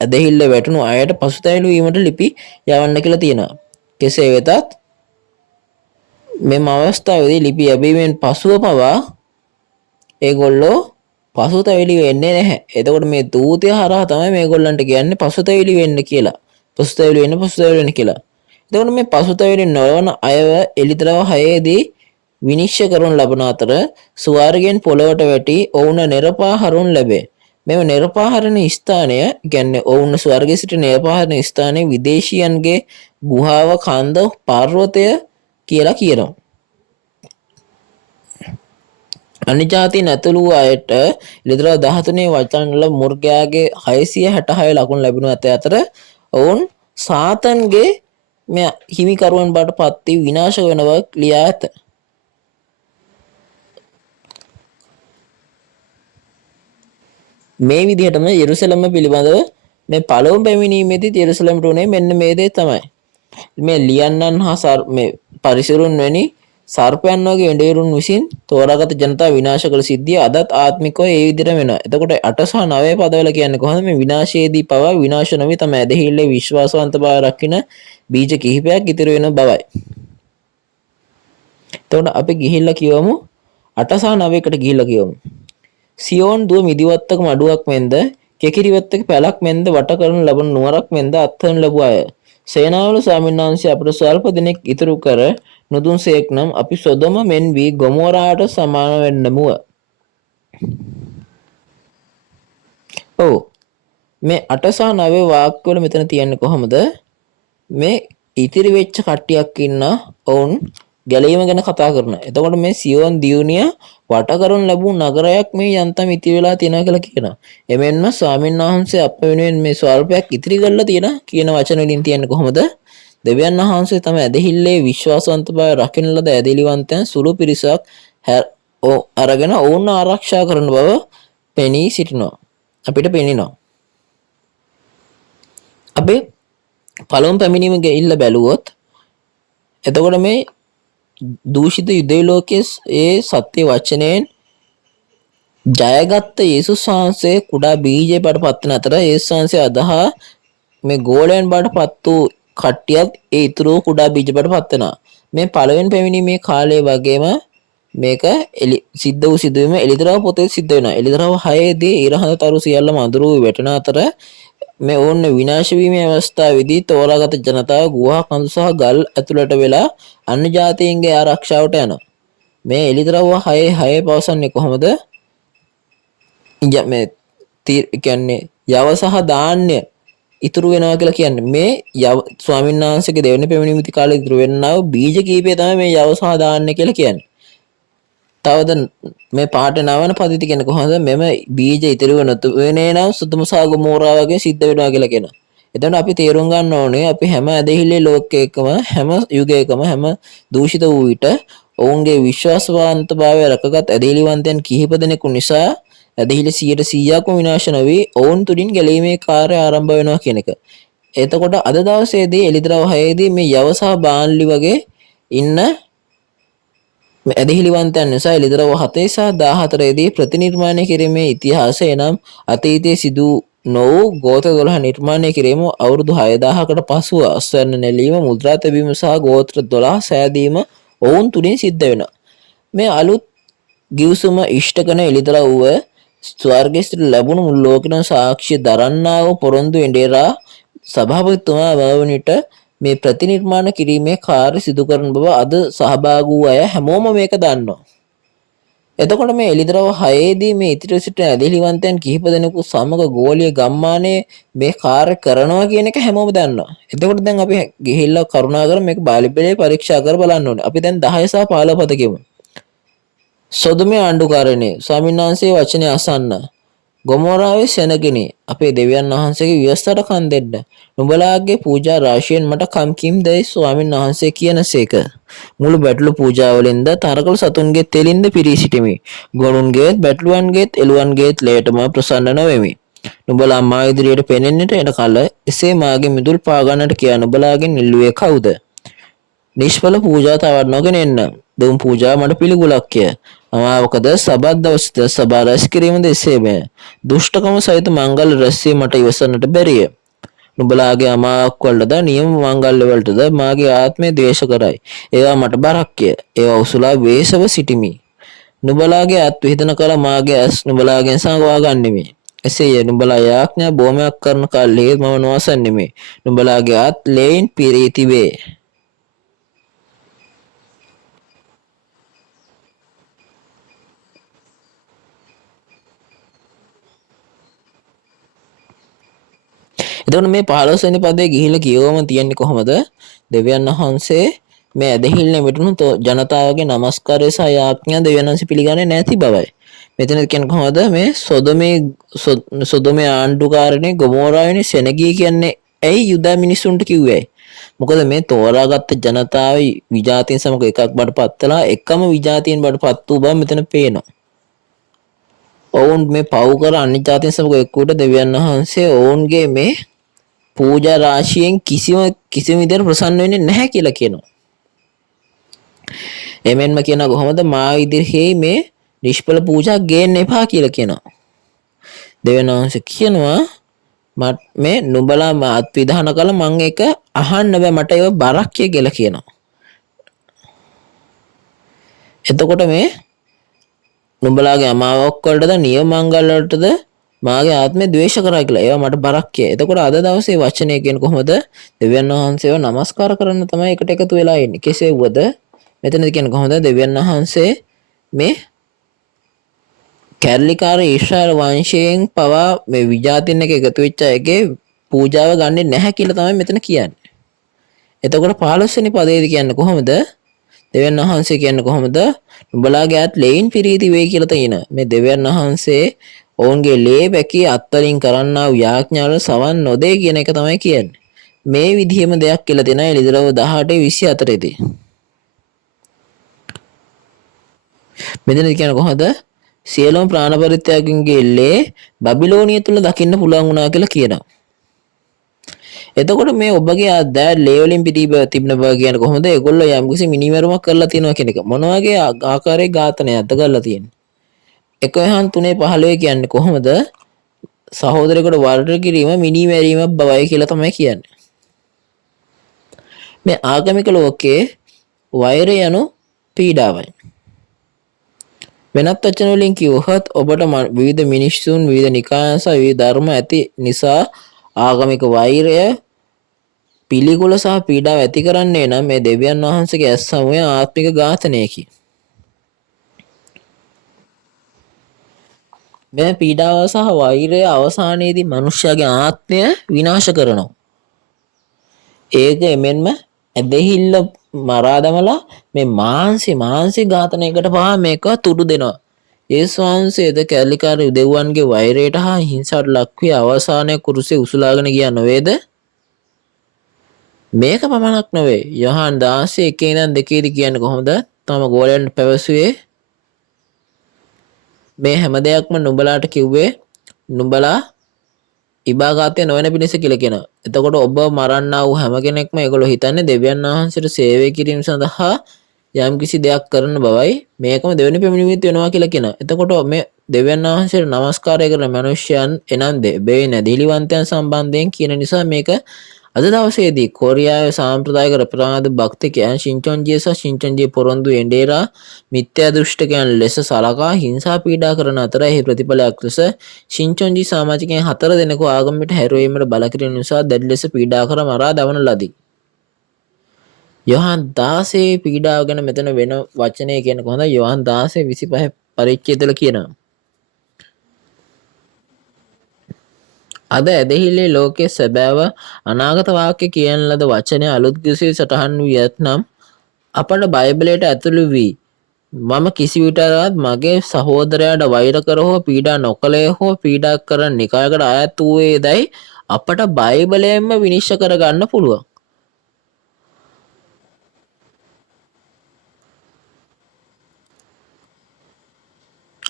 ඇදහිල්ල වැටුණු අයට පසුතැවිලි වීමට ලිපි යවන්න කියලා තියෙනවා. කෙසේ වෙතත් මෙම අවස්ථාවේදී ලිපි යැවීමෙන් පසුව පවා ඒගොල්ලෝ පසුතැවිලි වෙන්නේ නැහැ. එතකොට මේ දූතය හරහා තමයි මේගොල්ලන්ට කියන්නේ පසුතැවිලි වෙන්න කියලා. පසුතැවිලි වෙන්න කියලා. එතකොට මේ පසුතැවිලි නොවන අයව එළිදරව් 6 දී විනිශ්චය කරන ලබන අතර ස්වර්ගයෙන් පොළවට වැටි ඔවුන් නිර්පාහරුන් ලැබේ. මෙම නිර්පාහරණ ස්ථානය කියන්නේ ඔවුන් ස්වර්ගයේ සිට නිර්පාහරණ ස්ථානයේ විදේශියන්ගේ ගුහාව කන්ද පර්වතය කියලා කියනවා. අනිජාතින් ඇතුළු අයට එළිදරව් 13 වචන වල මුර්ගයාගේ 666 ලකුණු ලැබුණු අතර ඔවුන් සාතන්ගේ මේ හිමිකරුවන් බවට පත් වී විනාශ වෙනව ලියා ඇත. මේ විදිහටම යෙරුසලම පිළිබඳව මේ පළවුම් පැමිණීමේදී යෙරුසලමට උනේ මෙන්න මේ දේ තමයි. මේ ලියන්නන් හා මේ පරිසරුන් වැනි සර්පයන් වගේ එඬේරුන් විසින් තෝරාගත් ජනතාව විනාශ කළ සිද්ධිය අදත් ආත්මිකව ඒ විදිහට වෙනවා. එතකොට 8 සහ 9 පදවල කියන්නේ කොහොමද මේ විනාශයේදී පවා විනාශ නොවි තම ඇදහිල්ලේ විශ්වාසවන්තභාවය රකින්න බීජ කිහිපයක් ඉතිරි වෙන බවයි. එතකොට අපි ගිහිල්ලා කියවමු 8 සහ 9කට ගිහිල්ලා කියවමු. සියෝන් දුව මිදිවත්තක මඩුවක් මෙන්ද කෙකිරිවත්තක පැලක් මෙන්ද වට කරන ලබන නුවරක් මෙන්ද අත්හන් ලැබුව අය. සේනාවල ස්වාමීන් වහන්සේ අපට ස්වල්ප දිනෙක ඉතුරු කර නුදුන්සේක් නම් අපි සොදොම මෙන් වී ගොමෝරාට සමාන වෙන්නමුව. ඔව් මේ 8 සහ 9 වාක්‍යවල මෙතන තියන්නේ කොහොමද? මේ ඉතිරි වෙච්ච කට්ටියක් ඉන්න ඔවුන් ගැලීම ගැන කතා කරන. එතකොට මේ සියෝන් දියුණිය වට කරන් ලැබූ නගරයක් මේ යන්තම් ඉතිරි වෙලා තියෙනවා කියලා කියනවා. එමෙන්ම ස්වාමීන් වහන්සේ අප වෙනුවෙන් මේ ස්වල්පයක් ඉතිරි කරලා තියෙන කියන වචන වලින් තියන්නේ කොහොමද? දෙවියන් වහන්සේ තම ඇදහිල්ලේ විශ්වාසවන්තභාවය රකින්න ලද ඇදහිලිවන්තයන් සුළු පිරිසක් අරගෙන ඔවුන් ආරක්ෂා කරන බව පෙනී සිටිනවා. අපිට පෙනෙනවා. අපි පළවුම් පැමිණීම ගෙහිල්ලා බැලුවොත් එතකොට මේ දූෂිත යුදෙව් ලෝකයේ ඒ සත්‍ය වචනයෙන් ජයගත්ත යේසුස් වහන්සේ කුඩා බීජය බඩපත් වන අතර යේසුස් වහන්සේ අදහා මේ ගෝලයන් බඩපත් වූ කට්ටියත් ඒ ඉතුරු කුඩා බීජ බඩපත් වෙනවා. මේ පළවෙනි පැමිණීමේ කාලය වගේම මේක සිද්ධ වූ සිදුවීම එළිදරව් පොතේ සිද්ධ වෙනවා. එළිදරව් 6 දී ඊරහඳ තරු සියල්ලම අඳුරු වැටෙන අතර මේ ඕන්න විනාශ වීමේ අවස්ථාවේදී තෝරාගත ජනතාව ගුහා කඳු සහ ගල් ඇතුළට වෙලා අන්‍ය ජාතීන්ගේ ආරක්ෂාවට යනවා. මේ එළිදරව් 6 පවසන්නේ කොහොමද? මේ කියන්නේ යව සහ ධාන්‍ය ඉතුරු වෙනවා කියලා කියන්නේ මේ ස්වාමීන් වහන්සේගේ දෙවෙනි පැමිණීමේ කාලේ ඉතුරු වෙන්නා වූ බීජ කීපය තමයි මේ යව සහ ධාන්‍ය කියලා කියන්නේ. තවද මේ පාට නවන පදිති කියන්නේ කොහොමද? මෙම බීජ ඉතිරි වෙනේ නම් සුදුම සහ ගොමෝරා වගේ සිද්ධ වෙනවා කියලා කියනවා. එතන අපි තේරුම් ගන්න ඕනේ අපි හැම ඇදහිල්ලේ ලෝකයකම හැම යුගයකම හැම දූෂිත වූ විට ඔවුන්ගේ විශ්වාසවන්තභාවය රැකගත් ඇදහිලිවන්තයන් කිහිප දෙනෙකු නිසා ඇදහිලි 100%ක්ම විනාශ නොවි ඔවුන් තුලින් ගැලීමේ කාර්යය ආරම්භ වෙනවා කියන එක. එතකොට අද දවසේදී එළිදරව් 6 දී මේ යව සහ බාන්ලි වගේ ඉන්න ඇදහිලිවන්තයන් නිසා එළිදරව් 7 සහ 14 දී ප්‍රතිනිර්මාණය කිරීමේ ඉතිහාසය නම් අතීතයේ සිදු නොවූ ගෝත්‍ර 12 නිර්මාණය කිරීම අවුරුදු 6000කට පසුව අස්වැන්න නෙලීම මුද්‍රා තැබීම සහ ගෝත්‍ර 12 සෑදීම ඔවුන් තුලින් සිද්ධ වෙනවා. මේ අලුත් ගිවිසුම ඉෂ්ට කරන එළිදරව්ව ස්වර්ගයේ සිට ලැබුණු මුළු ලෝකෙම සාක්ෂිය දරන්නා වූ පොරොන්දු එඬේරා සභාපතිතුමා වවුනිට මේ ප්‍රතිනිර්මාණ කිරීමේ කාර්ය සිදු කරන බව අද සහභාගී වූ අය හැමෝම මේක දන්නවා. එතකොට මේ එළිදරව් 6 දී මේ ඉතිරි සිටින ඇදහිලිවන්තයන් කිහිප දෙනෙකු සමග ගෝලීය ගම්මානයේ මේ කාර්ය කරනවා කියන එක හැමෝම දන්නවා. එතකොට දැන් අපි ගිහිල්ලා කරුණාකර මේක බාලිපලේ පරීක්ෂා කර බලන්න ඕනේ. අපි දැන් 10 සහ 15 පද කියමු. සොදොමේ ආණ්ඩුකාරනේ ස්වාමීන් වහන්සේ වචනේ අසන්න. ගොමෝරාවේ සෙනගිනි අපේ දෙවියන් වහන්සේගේ විවස්ථාට කන් දෙන්න. නුඹලාගේ පූජා රාශියෙන් මට කම් කීම් දැයි ස්වාමීන් වහන්සේ කියනසේක. මුළු බැටළු පූජාවලින්ද තරකල සතුන්ගේ තෙලින්ද පිරී සිටිමි. ගොනුන්ගේත් බැටළුවන්ගේත් එළුවන්ගේත් ලේටම ප්‍රසන්න නොවෙමි. නුඹලා මා ඉදිරියට පෙනෙන්නට එන කල එසේ මාගේ මිදුල් පා ගන්නට කියා නුඹලාගෙන් ඉල්ලුවේ කවුද? නිෂ්ඵල පූජා තවත් නොගෙන එන්න. දුම් පූජා මට පිළිගුලක්ය. අමාවකද සබත් දවසද සභා රැස් කිරීමද එසේමය. දුෂ්ටකම සහිත මංගල රැස්වීම මට ඉවසන්නට බැරිය. නුඹලාගේ අමාවක් වලටද නියම මංගල්‍ය වලටද මාගේ ආත්මය ද්වේෂ කරයි. ඒවා මට බරක්ය. ඒවා උසුලා වේසව සිටිමි. නුඹලාගේ අත් විහිදන කල මාගේ ඇස් නුඹලාගෙන් සංගවා ගන්නෙමි. එසේය නුඹලා යාඥා බොමයක් කරන කල්හි මම නොවසන්නෙමි. නුඹලාගේ අත් ලේයින් පිරී තිබේ. එතකොට මේ 15 වෙනි පදේ ගිහිල්ලා කියවම තියන්නේ කොහොමද? දෙවියන් වහන්සේ මේ ඇදහිල්ල මෙටුණු ජනතාවගේ নমස්කාරය සහ යාඥා දෙවියන් වහන්සේ පිළිගන්නේ නැති බවයි. මෙතන කියන්නේ කොහොමද? මේ සොදොමේ ආණ්ඩුකාරනේ ගොමෝරාවනේ සෙනගී කියන්නේ ඇයි යුදා මිනිසුන්ට කිව්වේ? මොකද මේ තෝරාගත්ත ජනතාව විජාතීන් සමග එකක් බඩපත් වෙලා එකම විජාතීන් බඩපත් වූ බව මෙතන පේනවා. ඔවුන් මේ පව් කර අනිත් ජාතීන් සමග එක්වුවට දෙවියන් වහන්සේ ඔවුන්ගේ මේ පූජා රාශියෙන් කිසිම විදිහට ප්‍රසන්න වෙන්නේ නැහැ කියලා කියනවා. එමෙන්ම කියනවා කොහොමද මා ඉදිරියේ මේ නිෂ්ඵල පූජා ගේන්න එපා කියලා කියනවා. දෙවියන් වහන්සේ කියනවා මේ නුඹලා මාත් විධාන කළ මං එක අහන්න බෑ මට ඒව බරක් කියලා කියනවා. එතකොට මේ නුඹලාගේ අමාවක් වලටද නියම මංගල වලටද මාගේ ආත්මය ද්වේෂ කරා කියලා ඒවා මට බරක් කිය. එතකොට අද දවසේ වචනය කියන්නේ කොහොමද? දෙවියන් වහන්සේව নমස්කාර කරන්න තමයි එකට එකතු වෙලා ඉන්නේ. කෙසේ වුවද මෙතනදී කියන්නේ කොහොමද? දෙවියන් වහන්සේ මේ කැරලිකාර ඊශ්‍රායල වංශයෙන් පවා මේ විජාතින් එක එකතු වෙච්ච අයගේ පූජාව ගන්නෙ නැහැ කියලා තමයි මෙතන කියන්නේ. එතකොට 15 වෙනි පදයේදී කියන්නේ කොහොමද? දෙවියන් වහන්සේ කියන්නේ කොහොමද? උඹලාගේ අත් ලේයින් පිරීති වෙයි කියලා තියෙන. මේ දෙවියන් වහන්සේ ඔවුන්ගේ ලේ බැකී අත්තරින් කරන්නා වූ යාඥාවල සවන් නොදේ කියන එක තමයි කියන්නේ. මේ විදිහෙම දෙයක් කියලා දෙනවා එළිදරව් 18:24 දී. මෙතනදී කියන්නේ කොහොමද? සියලුම ප්‍රාණ පරිත්‍යාගින්ගේ ලේ බබිලෝනිය තුල දකින්න පුළුවන් වුණා කියලා කියනවා. එතකොට මේ ඔබගේ අදෑ ලේ වලින් තිබෙන බව කියන්නේ කොහොමද? ඒගොල්ලෝ යම්කිසි මිනිමරුමක් කරලා තියෙනවා කියන එක. මොන වගේ ආකාරයේ ඝාතනයක්ද කරලා තියෙන්නේ? 1:3:15 කියන්නේ කොහොමද? සහෝදරයෙකුට වර්ධ කිරීම මිනිමැරීමක් බවයි කියලා තමයි කියන්නේ. මේ ආගමික ලෝකයේ වෛරය යනු පීඩාවයි. වෙනත් වචන වලින් කිව්වොත් ඔබට විවිධ මිනිස්සුන් විවිධ නිකායන් සහ විවිධ ධර්ම ඇති නිසා ආගමික වෛරය පිළිකුල සහ පීඩාව ඇති කරන්නේ නම් මේ දෙවියන් වහන්සේගේ ඇස් සමුවේ ආත්මික ඝාතනයකි. මේ පීඩාව සහ වෛරය අවසානයේදී මනුෂ්‍යයාගේ ආත්මය විනාශ කරනවා. ඒක එමෙන්ම ඇදහිල්ල මරා දමලා මේ මානසික ඝාතනයකට පවා මේක තුඩු දෙනවා. යේසුස් වහන්සේද කැලලිකාර යුදෙව්වන්ගේ වෛරයට හා හිංසාවට ලක් වී අවසානයේ කුරුසේ උසුලාගෙන ගියා නොවේද? මේක පමණක් නොවේ. යොහාන් 16:1-2 කියන්නේ කොහොමද? තම ගෝලයන්ට පැවසුවේ මේ හැම දෙයක්ම නුඹලාට කිව්වේ නුඹලා ඉබාගාතේ නොවන පිණිස කියලා කියනවා. එතකොට ඔබ මරන්නා වූ හැම කෙනෙක්ම ඒගොල්ලෝ හිතන්නේ දෙවියන් වහන්සේට සේවය කිරීම සඳහා යම් කිසි දෙයක් කරන බවයි මේකම දෙවෙනි පැමිණීමත් වෙනවා කියලා කියනවා. එතකොට මේ දෙවියන් වහන්සේට নমස්කාරය කරන මිනිසයන් එනම් දෙබේ නැදිලිවන්තයන් සම්බන්ධයෙන් කියන නිසා මේක අද දවසේදී කොරියාවේ සාම්ප්‍රදායික අපරාධ භක්තිකයන් ශින්චොන්ජිය සහ ශින්චොන්ජිය පොරොන්දු එන්ඩේරා මිත්‍යා දෘෂ්ටිකයන් ලෙස සලකා හිංසා පීඩා කරන අතර එහි ප්‍රතිඵලයක් ලෙස ශින්චොන්ජි සමාජිකයන් 4 දෙනෙකු ආගමකට හැරවීමට බල කිරීම නිසා දැඩි ලෙස පීඩා කර මරා දමන ලදී. යොහාන් 16 පීඩාව ගැන මෙතන වෙන වචනය කියන්නේ කොහොමද? යොහාන් 16:25 පරිච්ඡේදවල කියනවා. අද ඇදහිල්ලේ ලෝකයේ සැබෑව අනාගත වාක්‍ය කියන ලද වචනය අලුත් කිසිවේ සටහන් වී ඇතනම් අපට බයිබලයට ඇතුළු වී මම කිසි විටවත් මගේ සහෝදරයාට වෛර කර හෝ පීඩා නොකළේ හෝ පීඩා කරන නිකායකට අයත් වූයේදයි අපට බයිබලයෙන්ම විනිශ්චය කරගන්න පුළුවන්.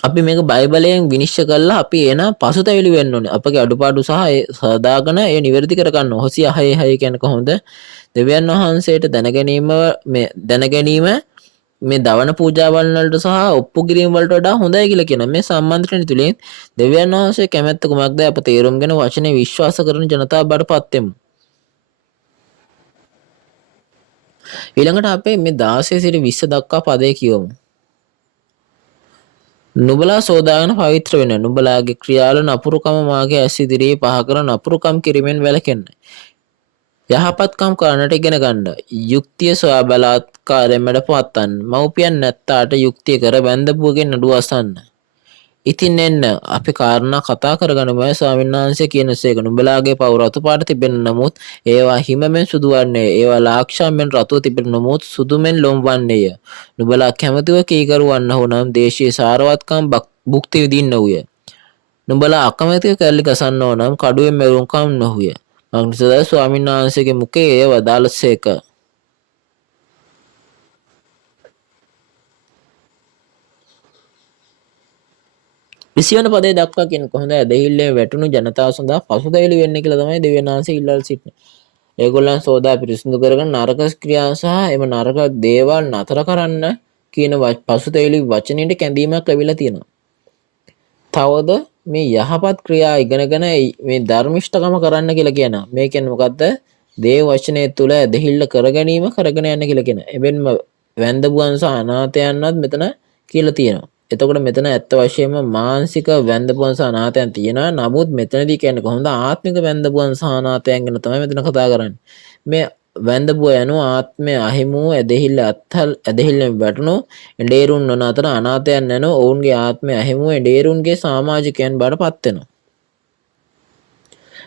අපි මේක බයිබලයෙන් විනිශ්චය කරලා අපි එන පසුතැවිලි වෙන්න ඕනේ. අපගේ අඩුපාඩු සහ ඒ සදාගෙන ඒ නිවැරදි කරගන්න. හොසිය 6:6 කියන්නේ කොහොමද? දෙවියන් වහන්සේට දැනගැනීම මේ දවන පූජාවල් වලට සහ ඔප්පු කිරීම වලට වඩා හොඳයි කියලා කියනවා. මේ සම්මන්ත්‍රණය තුලින් දෙවියන් වහන්සේ කැමැත්ත කුමක්ද අප තේරුම්ගෙන වචනේ විශ්වාස කරන ජනතාව බඩපත් වෙමු. ඊළඟට අපේ මේ 16 සිට 20 දක්වා පදේ කියවමු. නුඹලා සෝදාගෙන පවිත්‍ර වෙන්න. නුඹලාගේ ක්‍රියාවල නපුරුකම මාගේ ඇස් ඉදිරියේ පහ කර නපුරුකම් කිරීමෙන් වැළකෙන්න. යහපත්කම් කරන්නට ඉගෙන ගන්න. යුක්තිය සොයා බලාත්කාරයෙන් මැඩපවත්තන්න. මව්පියන් නැත්තාට යුක්තිය කර බැඳපුවගෙන් නඩුව අසන්න. ඉතින් එන්න අපි කාරණා කතා කරගනිමු. ස්වාමීන් වහන්සේ කියනසේක නුඹලාගේ පව් රතු පාට තිබෙන නමුත් ඒවා හිමෙන් සුදු වන්නේ. ඒවා ලාක්ෂාවෙන් රතුව තිබෙන නමුත් සුදුමෙන් ලොම් වන්නේය. නුඹලා කැමැතිව කීකරු වන්න ඕනම් දේශීය සාරවත්කම් භුක්ති විඳින්න ඕය. නුඹලා අකමැතිව කැලලි ගසන්න ඕනම් කඩුවෙන් මෙරුම්කම් නොහුය. මග්නිසදා ස්වාමීන් වහන්සේගේ මුඛයේ එය වදාළසේක. 20 වන පදේ දක්වා කියන කොහොමද ඇදහිල්ලේ වැටුණු ජනතාව සඳහා පසුතැවිලි වෙන්නේ කියලා තමයි දෙවියන් වහන්සේ ඉල්ලලා සිටින්නේ. ඒගොල්ලන් සෝදා පිරිසිදු කරගෙන නරක ක්‍රියා සහ එම නරක දේවල් නතර කරන්න කියන පසුතැවිලි වචනෙට කැඳීමක් ලැබිලා තියෙනවා. තවද මේ යහපත් ක්‍රියා ඉගෙනගෙන මේ ධර්මිෂ්ඨකම කරන්න කියලා කියනවා. මේ කියන්නේ මොකද්ද? දේව වචනය තුල ඇදහිල්ල කර ගැනීම කරගෙන යන්න කියලා කියනවා. එබැවින්ම වැන්දපුවන් සහ අනාථයන්වත් මෙතන කියලා තියෙනවා. එතකොට මෙතන ඇත්ත වශයෙන්ම මානසික වැන්දපුවන් සහ අනාථයන් තියෙනවා. නමුත් මෙතනදී කියන්නේ කොහොමද ආත්මික වැන්දපුවන් සහ අනාථයන් ගැන තමයි මෙතන කතා කරන්නේ. මේ වැන්දපුව යනු ආත්මය අහිමි වූ ඇදහිල්ල අත්හල් ඇදහිල්ලෙන් වැටුණු එඬේරුන් වන අතර අනාථයන් යන ඔවුන්ගේ ආත්මය අහිමි වූ එඬේරුන්ගේ සමාජිකයන් බවට පත් වෙනවා.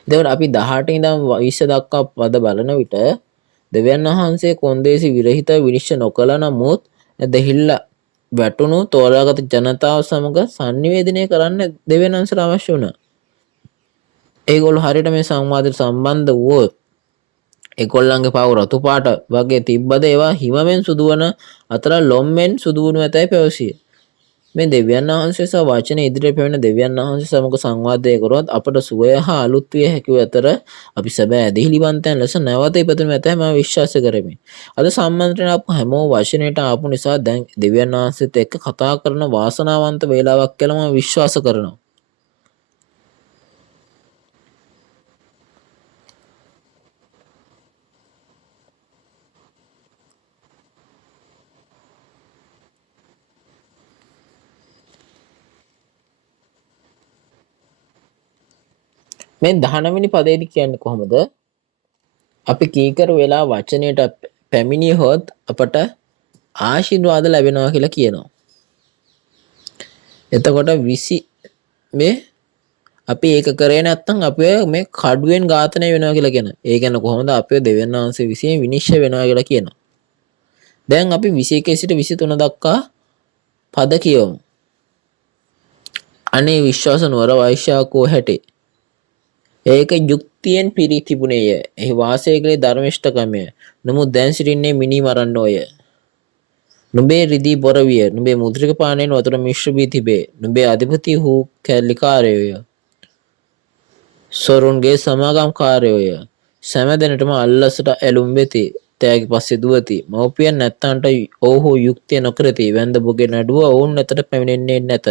එතකොට අපි 18 ඉඳන් 20 දක්වා පද බලන විට දෙවියන් වහන්සේ කොන්දේසි විරහිත විනිශ්චය නොකළ නමුත් ඇදහිල්ල වැටුණු තෝරාගත් ජනතාව සමග සංනිවේදනය කරන්න දෙවියන් වහන්සේට අවශ්‍ය වුණා. ඒගොල්ලෝ හරියට මේ සංවාදයට සම්බන්ධ වුවොත් ඒගොල්ලන්ගේ පව රතු පාට වගේ තිබ්බද ඒවා හිමෙන් සුදුවන අතර ලොම්මෙන් සුදුවුණු ඇතැයි පැවසිය. මේ දෙවියන් වහන්සේ සහ වචන ඉදිරියට පැමිණ දෙවියන් වහන්සේ සමග සංවාදය කරොත් අපට සුවය හා අලුත් විය හැකි අතර අපි සැබෑ ඇදහිලිවන්තයන් ලෙස නැවත ඉපදෙනු ඇතැයි මම විශ්වාස කරමි. අද සම්මන්ත්‍රණ අප හැමෝම වචනයට ආපු නිසා දැන් දෙවියන් වහන්සේත් එක්ක කතා කරන වාසනාවන්ත වේලාවක් කියලා මම විශ්වාස කරනවා. මේ 19 වෙනි පදේදී කියන්නේ කොහොමද? අපි කීකරු වෙලා වචනයට පැමිණියහොත් අපට ආශිර්වාද ලැබෙනවා කියලා කියනවා. එතකොට 20 මේ අපි ඒක කරේ නැත්නම් අපි මේ කඩුවෙන් ඝාතනය වෙනවා කියලා කියනවා. ඒ කියන්නේ කොහොමද අපේ දෙවියන් වහන්සේ විසින් විනිශ්චය වෙනවා කියලා කියනවා. දැන් අපි 21 සිට 23 දක්වා පද කියවමු. අනේ විශ්වාස නුවර වෛශ්‍යාකෝ හැටේ ඒක යුක්තියෙන් පිරී තිබුණේය. එහි වාසය කළේ ධර්මිෂ්ඨකමය. නමුත් දැන් සිටින්නේ මිනි මරන්නෝය. නුඹේ රිදී බොර විය. නුඹේ මුද්‍රික පානයෙන් වතුර මිශ්‍ර වී තිබේ. නුඹේ අධිපති වූ කැලිකාරයෝය. සොරුන්ගේ සමාගම්කාරයෝය. සෑම දිනටම අල්ලසට ඇලුම් වෙති. තෑගි පස්සේ දුවති. මව්පියන් නැත්තන්ට ඔවුහු යුක්තිය නොකරති. වැන්ද බොගේ නඩුව ඔවුන් වෙතට පැමිණෙන්නේ නැත.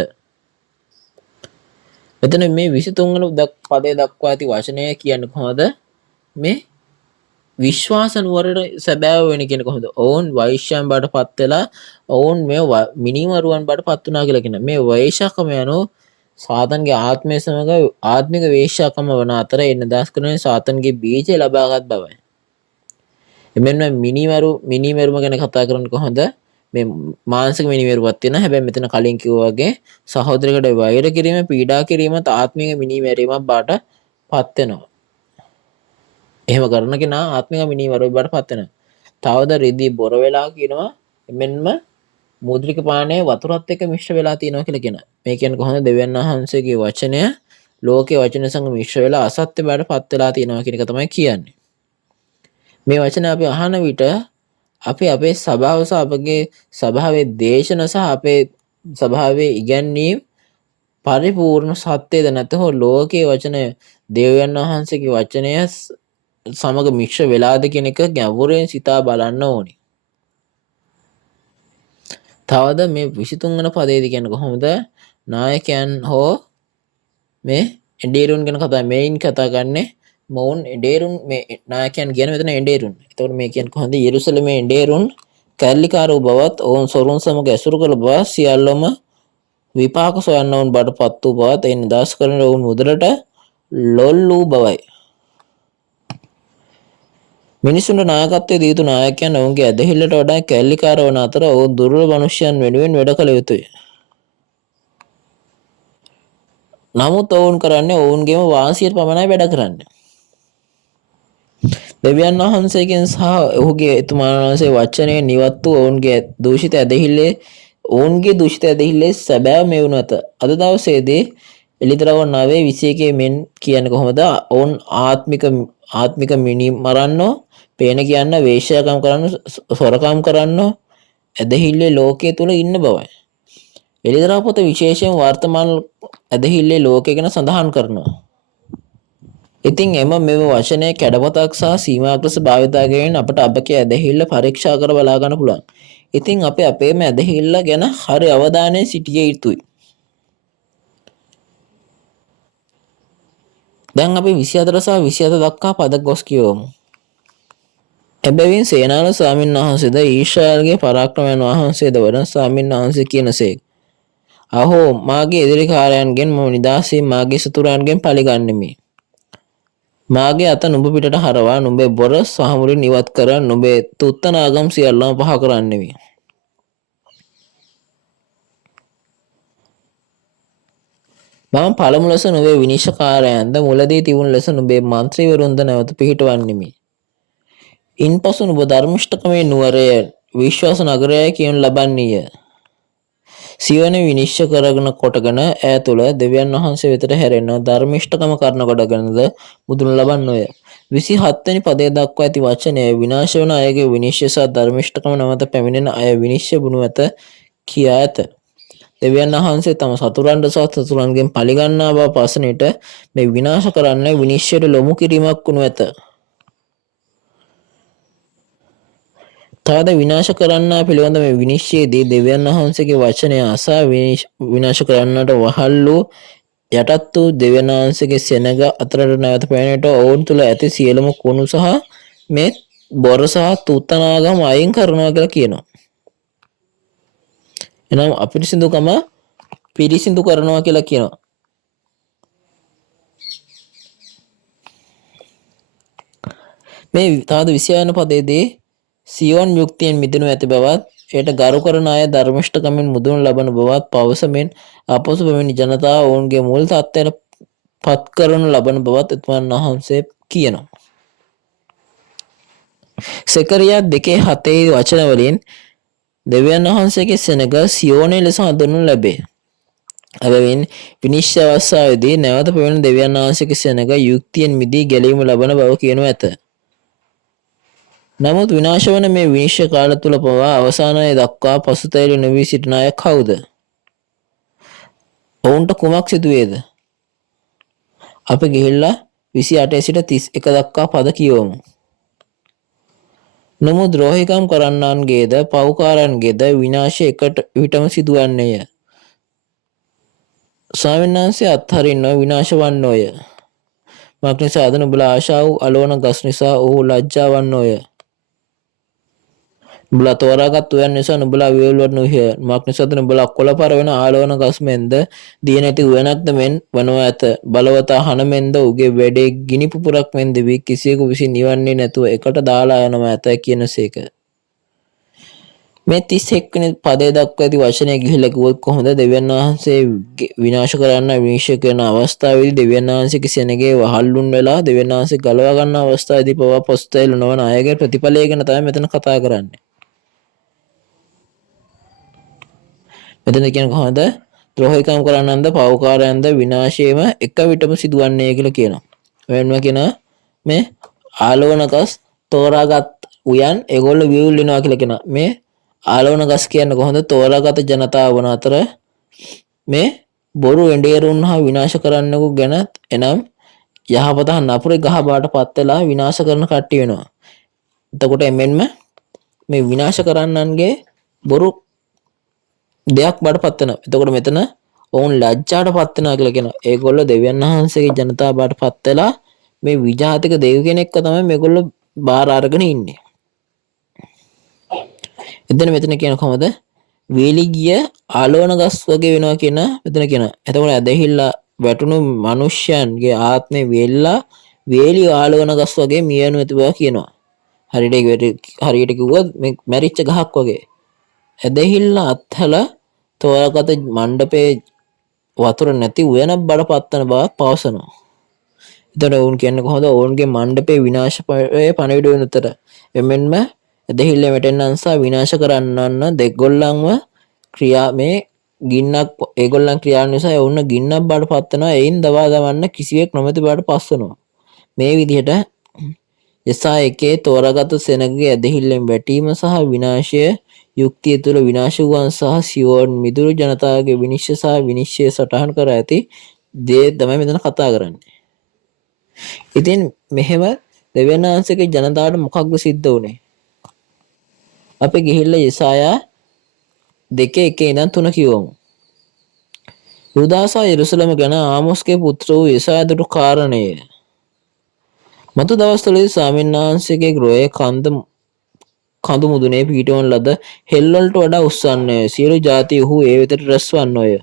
මෙතන මේ 23 වන පදේ දක්වා ඇති වචනය කියන්නේ කොහොමද? මේ විශ්වාස නුවරට සැබෑව වෙන කියන්නේ කොහොමද? ඔවුන් වෛශ්‍යයන් බවට පත් වෙලා ඔවුන් මේ මිනිමරුවන් බවට පත් වුණා කියලා කියන. මේ වෛශ්‍යකම යනෝ සාතන්ගේ ආත්මය සමග ආත්මික වේශ්‍යාකම වන අතර එන්න දාස් කරන සාතන්ගේ බීජය ලබාගත් බවයි. එමෙන්න මිනිමරුම ගැන කතා කරන්නේ කොහොමද? මේ මානසික මිනිමරුවක් තියෙනවා. හැබැයි මෙතන කලින් කිව්වා වගේ සහෝදරයකට වෛර කිරීම, පීඩා කිරීමත් ආත්මික මිනිමැරීමක් බාට පත් වෙනවා. එහෙම කරන කෙනා ආත්මික මිනිමරුවෙක් බාට පත් වෙනවා. තවද රිදී බොර වෙලා කියනවා. එමෙන්ම මුද්‍රික පානයේ වතුරත් එක්ක මිශ්‍ර වෙලා තියෙනවා කියලා කියනවා. මේ කියන්නේ කොහොමද දෙවියන් වහන්සේගේ වචනය ලෝකේ වචන සංග මිශ්‍ර වෙලා අසත්‍ය බවට පත් වෙලා තියෙනවා කියන එක තමයි කියන්නේ. මේ වචන අපි අහන විට අපි අපේ සභාව සහ අපගේ සභාවේ දේශන සහ අපේ සභාවේ ඉගැන්වීම් පරිපූර්ණ සත්‍යද නැතහොත් ලෝකයේ වචනය දෙවියන් වහන්සේගේ වචනය සමග මිශ්‍ර වෙලාද කියන එක ගැඹුරින් සිතා බලන්න ඕනි. තවද මේ 23 වන පදේදී කියන්නේ කොහොමද? නායකයන් හෝ මේ එඬේරුන් ගැන කතා මේයින් කතා කරන්නේ මොවුන් එඬේරුන් මේ නායකයන් කියන මෙතන එඬේරුන්. එතකොට මේ කියන්නේ කොහොමද? යෙරුසලමේ එඬේරුන් කැලිකාරෝ බවත් ඔවුන් සොරුන් සමග ඇසුරු කළ බව සියල්ලම විපාක සොයන්නවුන් බඩපත් වූ බවත් එයින් දාස් කරන ඔවුන් මුදලට ලොල් වූ බවයි. මිනිසුන්ට නායකත්වයේ දී යුතු නායකයන් ඔවුන්ගේ ඇදහිල්ලට වඩා කැලිකාර වන අතර ඔවුන් දුර්වල මනුෂ්‍යයන් වෙනුවෙන් වැඩ කළ යුතුය. නමුත් ඔවුන් කරන්නේ ඔවුන්ගේම වාසියට පමණයි වැඩ කරන්නේ. දෙවියන් වහන්සේගෙන් සහ ඔහුගේ එතුමාන් වහන්සේ වචනයෙන් නිවත් වූ ඔවුන්ගේ දූෂිත ඇදහිල්ලේ සැබෑ මේ වුණ ඇත. අද දවසේදී එළිදරව් 9:21 මෙන් කියන්නේ කොහොමද? ඔවුන් ආත්මික මිනි මරන්නෝ, පේන කියන්න වේශ්‍යාකම් කරන්න, සොරකම් කරන්නෝ ඇදහිල්ලේ ලෝකයේ තුල ඉන්න බවයි. එළිදරව් පොත විශේෂයෙන් වර්තමාන ඇදහිල්ලේ ලෝකය ගැන සඳහන් කරනවා. ඉතින් මෙම වචනය කැඩපතක් සහ සීමාවක් ලෙස භාවිතා කිරීමෙන් අපට අපගේ ඇදහිල්ල පරීක්ෂා කර බලා ගන්න පුළුවන්. ඉතින් අපි අපේම ඇදහිල්ල ගැන හරි අවධානයෙන් සිටිය යුතුයි. දැන් අපි 24 සහ 27 දක්වා පද ගොස් කියවමු. එබැවින් සේනාල ස්වාමීන් වහන්සේද ඊශ්‍රායල්ගේ පරාක්‍රමයන් වහන්සේද වන ස්වාමීන් වහන්සේ කියනසේක. අහෝ මාගේ එදිරිකාරයන්ගෙන් මම නිදහසේ මාගේ සතුරන්ගෙන් පරිගන්නෙමි. මාගේ අත නුඹ පිටට හරවා නුඹේ බොර සහමුරින් ඉවත් කර නුඹේ තුත්තනාගම් සියල්ලම පහ කරන්නෙමි. මම පළමු ලෙස නුඹේ විනිශ්චයකාරයන්ද මුලදී තිබුණු ලෙස නුඹේ මන්ත්‍රීවරුන්ද නැවත පිහිටවන්නෙමි. ඉන්පසු නුඹ ධර්මිෂ්ඨකමේ නුවරය විශ්වාස නගරයයි කියනු ලබන්නේය. සියවන විනිශ්චය කරගෙන කොටගෙන ඈ තුල දෙවියන් වහන්සේ වෙතට හැරෙන ධර්මිෂ්ඨකම කරන කොටගෙනද මුදුන ලබන්නේය. 27 වෙනි පදයේ දක්වා ඇති වචනය විනාශ වන අයගේ විනිශ්චය සහ ධර්මිෂ්ඨකම නැවත පැමිණෙන අය විනිශ්චය බුණු ඇත කියා ඇත. දෙවියන් වහන්සේ තම සතුරන්ට සහ සතුරන්ගෙන් පරිගන්නා බව පසන විට මේ විනාශ කරන්න විනිශ්චයට ලොමු කිරීමක් වනු ඇත. තවද විනාශ කරන්නා පිළිබඳ මේ විනිශ්චයේදී දෙවියන් වහන්සේගේ වචනය අසා විනාශ කරන්නට වහල් වූ යටත් වූ දෙවියන් වහන්සේගේ සෙනග අතරට නැවත පැමිණෙන්නට ඔවුන් තුළ ඇති සියලුම කුණු සහ මේ බොර සහ තුත්තනාගම් අයින් කරනවා කියලා කියනවා. එනම් අපිරිසිදුකම පිරිසිදු කරනවා කියලා කියනවා. මේ තවද 20 වෙනි පදයේදී සියොන් යුක්තියෙන් මිදෙනු ඇති බවත් එයට ගරු කරන අය ධර්මිෂ්ඨකමින් මුදුන් ලබන බවත් පවසමින් අපොසු පැමිණි ජනතාව ඔවුන්ගේ මුල් තත්ත්වයට පත් කරනු ලබන බවත් එතුමන් වහන්සේ කියනවා. සෙකරියා 2:7 වචන වලින් දෙවියන් වහන්සේගේ සෙනග සියෝනේ ලෙස හඳුන්වනු ලැබේ. එබැවින් විනිශ්චය අවස්ථාවේදී නැවත පැමිණෙන දෙවියන් වහන්සේගේ සෙනග යුක්තියෙන් මිදී ගැලීම ලබන බව කියනු ඇත. නමුත් විනාශ වන මේ විනිශ්චය කාල තුල පවා අවසානයේ දක්වා පසුතැවිලි නොවී සිටින අය කවුද? ඔවුන්ට කුමක් සිදු වේද? අපි ගිහිල්ලා 28 සිට 31 දක්වා පද කියවමු. නමුත් ද්‍රෝහිකම් කරන්නන්ගේද පව්කාරන්ගේද විනාශය එකට විටම සිදුවන්නේය. ස්වාමීන් වහන්සේ අත්හරින්නෝ විනාශ වන්නෝය. මක් නිසා අද නුඹලා ආශා වූ අලෝන ගස් නිසා ඔහු ලැජ්ජා වන්නෝය. නුඹලා තෝරාගත් උයන් නිසා නුඹලා වියවුල් වන්නෝය. මක් නිසාද නුඹලා කොළපර වෙන ආලෝන ගස් මෙන්ද දිය නැති උයනක්ද මෙන් වනව ඇත. බලවතා හන මෙන්ද උගේ වැඩේ ගිනි පුපුරක් මෙන් දෙවි කිසියෙකු විසින් නිවන්නේ නැතුව එකට දාලා යනවා ඇත කියනසේක. මේ 31 වෙනි පදයේ දක්වා ඇති වචනය ගිහිල්ලා කිව්වොත් කොහොමද? දෙවියන් වහන්සේ විනාශ කරන්න විනිශ්චය කරන අවස්ථාවේදී දෙවියන් වහන්සේගේ සෙනගේ වහල්ලුන් වෙලා දෙවියන් වහන්සේ ගලවා ගන්න අවස්ථාවේදී පවා පොස්තයිල නොවන අයගේ ප්‍රතිඵලය ගැන තමයි මෙතන කතා කරන්නේ. මෙතන කියන්නේ කොහොමද? ද්‍රෝහිකම් කරන්නන්ද පව්කාරයන්ද විනාශයම එක විටම සිදුවන්නේ කියලා කියනවා. වෙනම කියන මේ ආලෝනකස් තෝරාගත් උයන් ඒගොල්ලෝ වියුල් වෙනවා කියලා කියනවා. මේ ආලෝන ගස් කියන්නේ කොහොමද? තෝරාගත ජනතාව වන අතර මේ බොරු එඬේරුන් හා විනාශ කරන්නකු ගැන එනම් යහපත නපුරේ ගහ බාට පත් වෙලා විනාශ කරන කට්ටිය වෙනවා. එතකොට එමෙන්ම මේ විනාශ කරන්නන්ගේ බොරු දෙයක් බාට පත් වෙනවා. එතකොට මෙතන ඔවුන් ලැජ්ජාට පත් වෙනවා කියලා කියනවා. ඒගොල්ලෝ දෙවියන් වහන්සේගේ ජනතාව බාට පත් වෙලා මේ විජාතික දෙව් කෙනෙක්ව තමයි මේගොල්ලෝ බාර අරගෙන ඉන්නේ. එතන මෙතන කියන කොහොමද? වේලි ගිය ආලෝන ගස් වගේ වෙනවා කියන මෙතන කියනවා. එතකොට ඇදහිල්ලා වැටුණු මිනිස්යන්ගේ ආත්මේ වෙල්ලා වේලි ආලෝන ගස් වගේ මියනු ඇති බව කියනවා. හරියට කිව්වොත් මේ මැරිච්ච ගහක් වගේ. ඇදහිල්ලා අත්හලා තෝරාගත මණ්ඩපේ වතුර නැති උයන බඩ පත්තන බවක් පවසනවා. එතකොට ඔවුන් කියන්නේ කොහොමද? ඔවුන්ගේ මණ්ඩපේ විනාශයේ පණවිඩ වෙන උතර එමෙන්ම ඇදහිල්ල වැටෙන්නන් සහ විනාශ කරන්නන්න දෙගොල්ලන්ව ක්‍රියා මේ ගින්නක් ඒගොල්ලන් ක්‍රියා නිසා ඔවුන් ගින්නක් බවට පත් වෙනවා. එයින් දවා දමන්න කිසිවෙක් නොමැති බවට පස් වෙනවා. මේ විදිහට යසා එකේ තෝරාගත් සෙනගගේ ඇදහිල්ලෙන් වැටීම සහ විනාශය යුක්තිය තුළ විනාශ වූවන් සහ සියෝන් මිදුරු ජනතාවගේ විනිශ්චය සහ විනිශ්චය සටහන් කර ඇති දේ තමයි මෙතන කතා කරන්නේ. ඉතින් මෙහෙම දෙවියන් වහන්සේගේ ජනතාවට මොකක්ද සිද්ධ වුනේ? අපි ගිහිල්ලා යෙසායා 2:1 ඉඳන් 3 කියවමු. යුදා සහ යෙරුසලම ගැන ආමොස්ගේ පුත්‍ර වූ යෙසායා දුටු කාරණය. මතු දවස්වලදී ස්වාමීන් වහන්සේගේ ගෘහයේ කඳු මුදුනේ පිහිටවන ලද හෙල්වලට වඩා උස්සන්නේ සියලු ජාති ඔහු ඒ වෙතට රැස් වන්නෝය.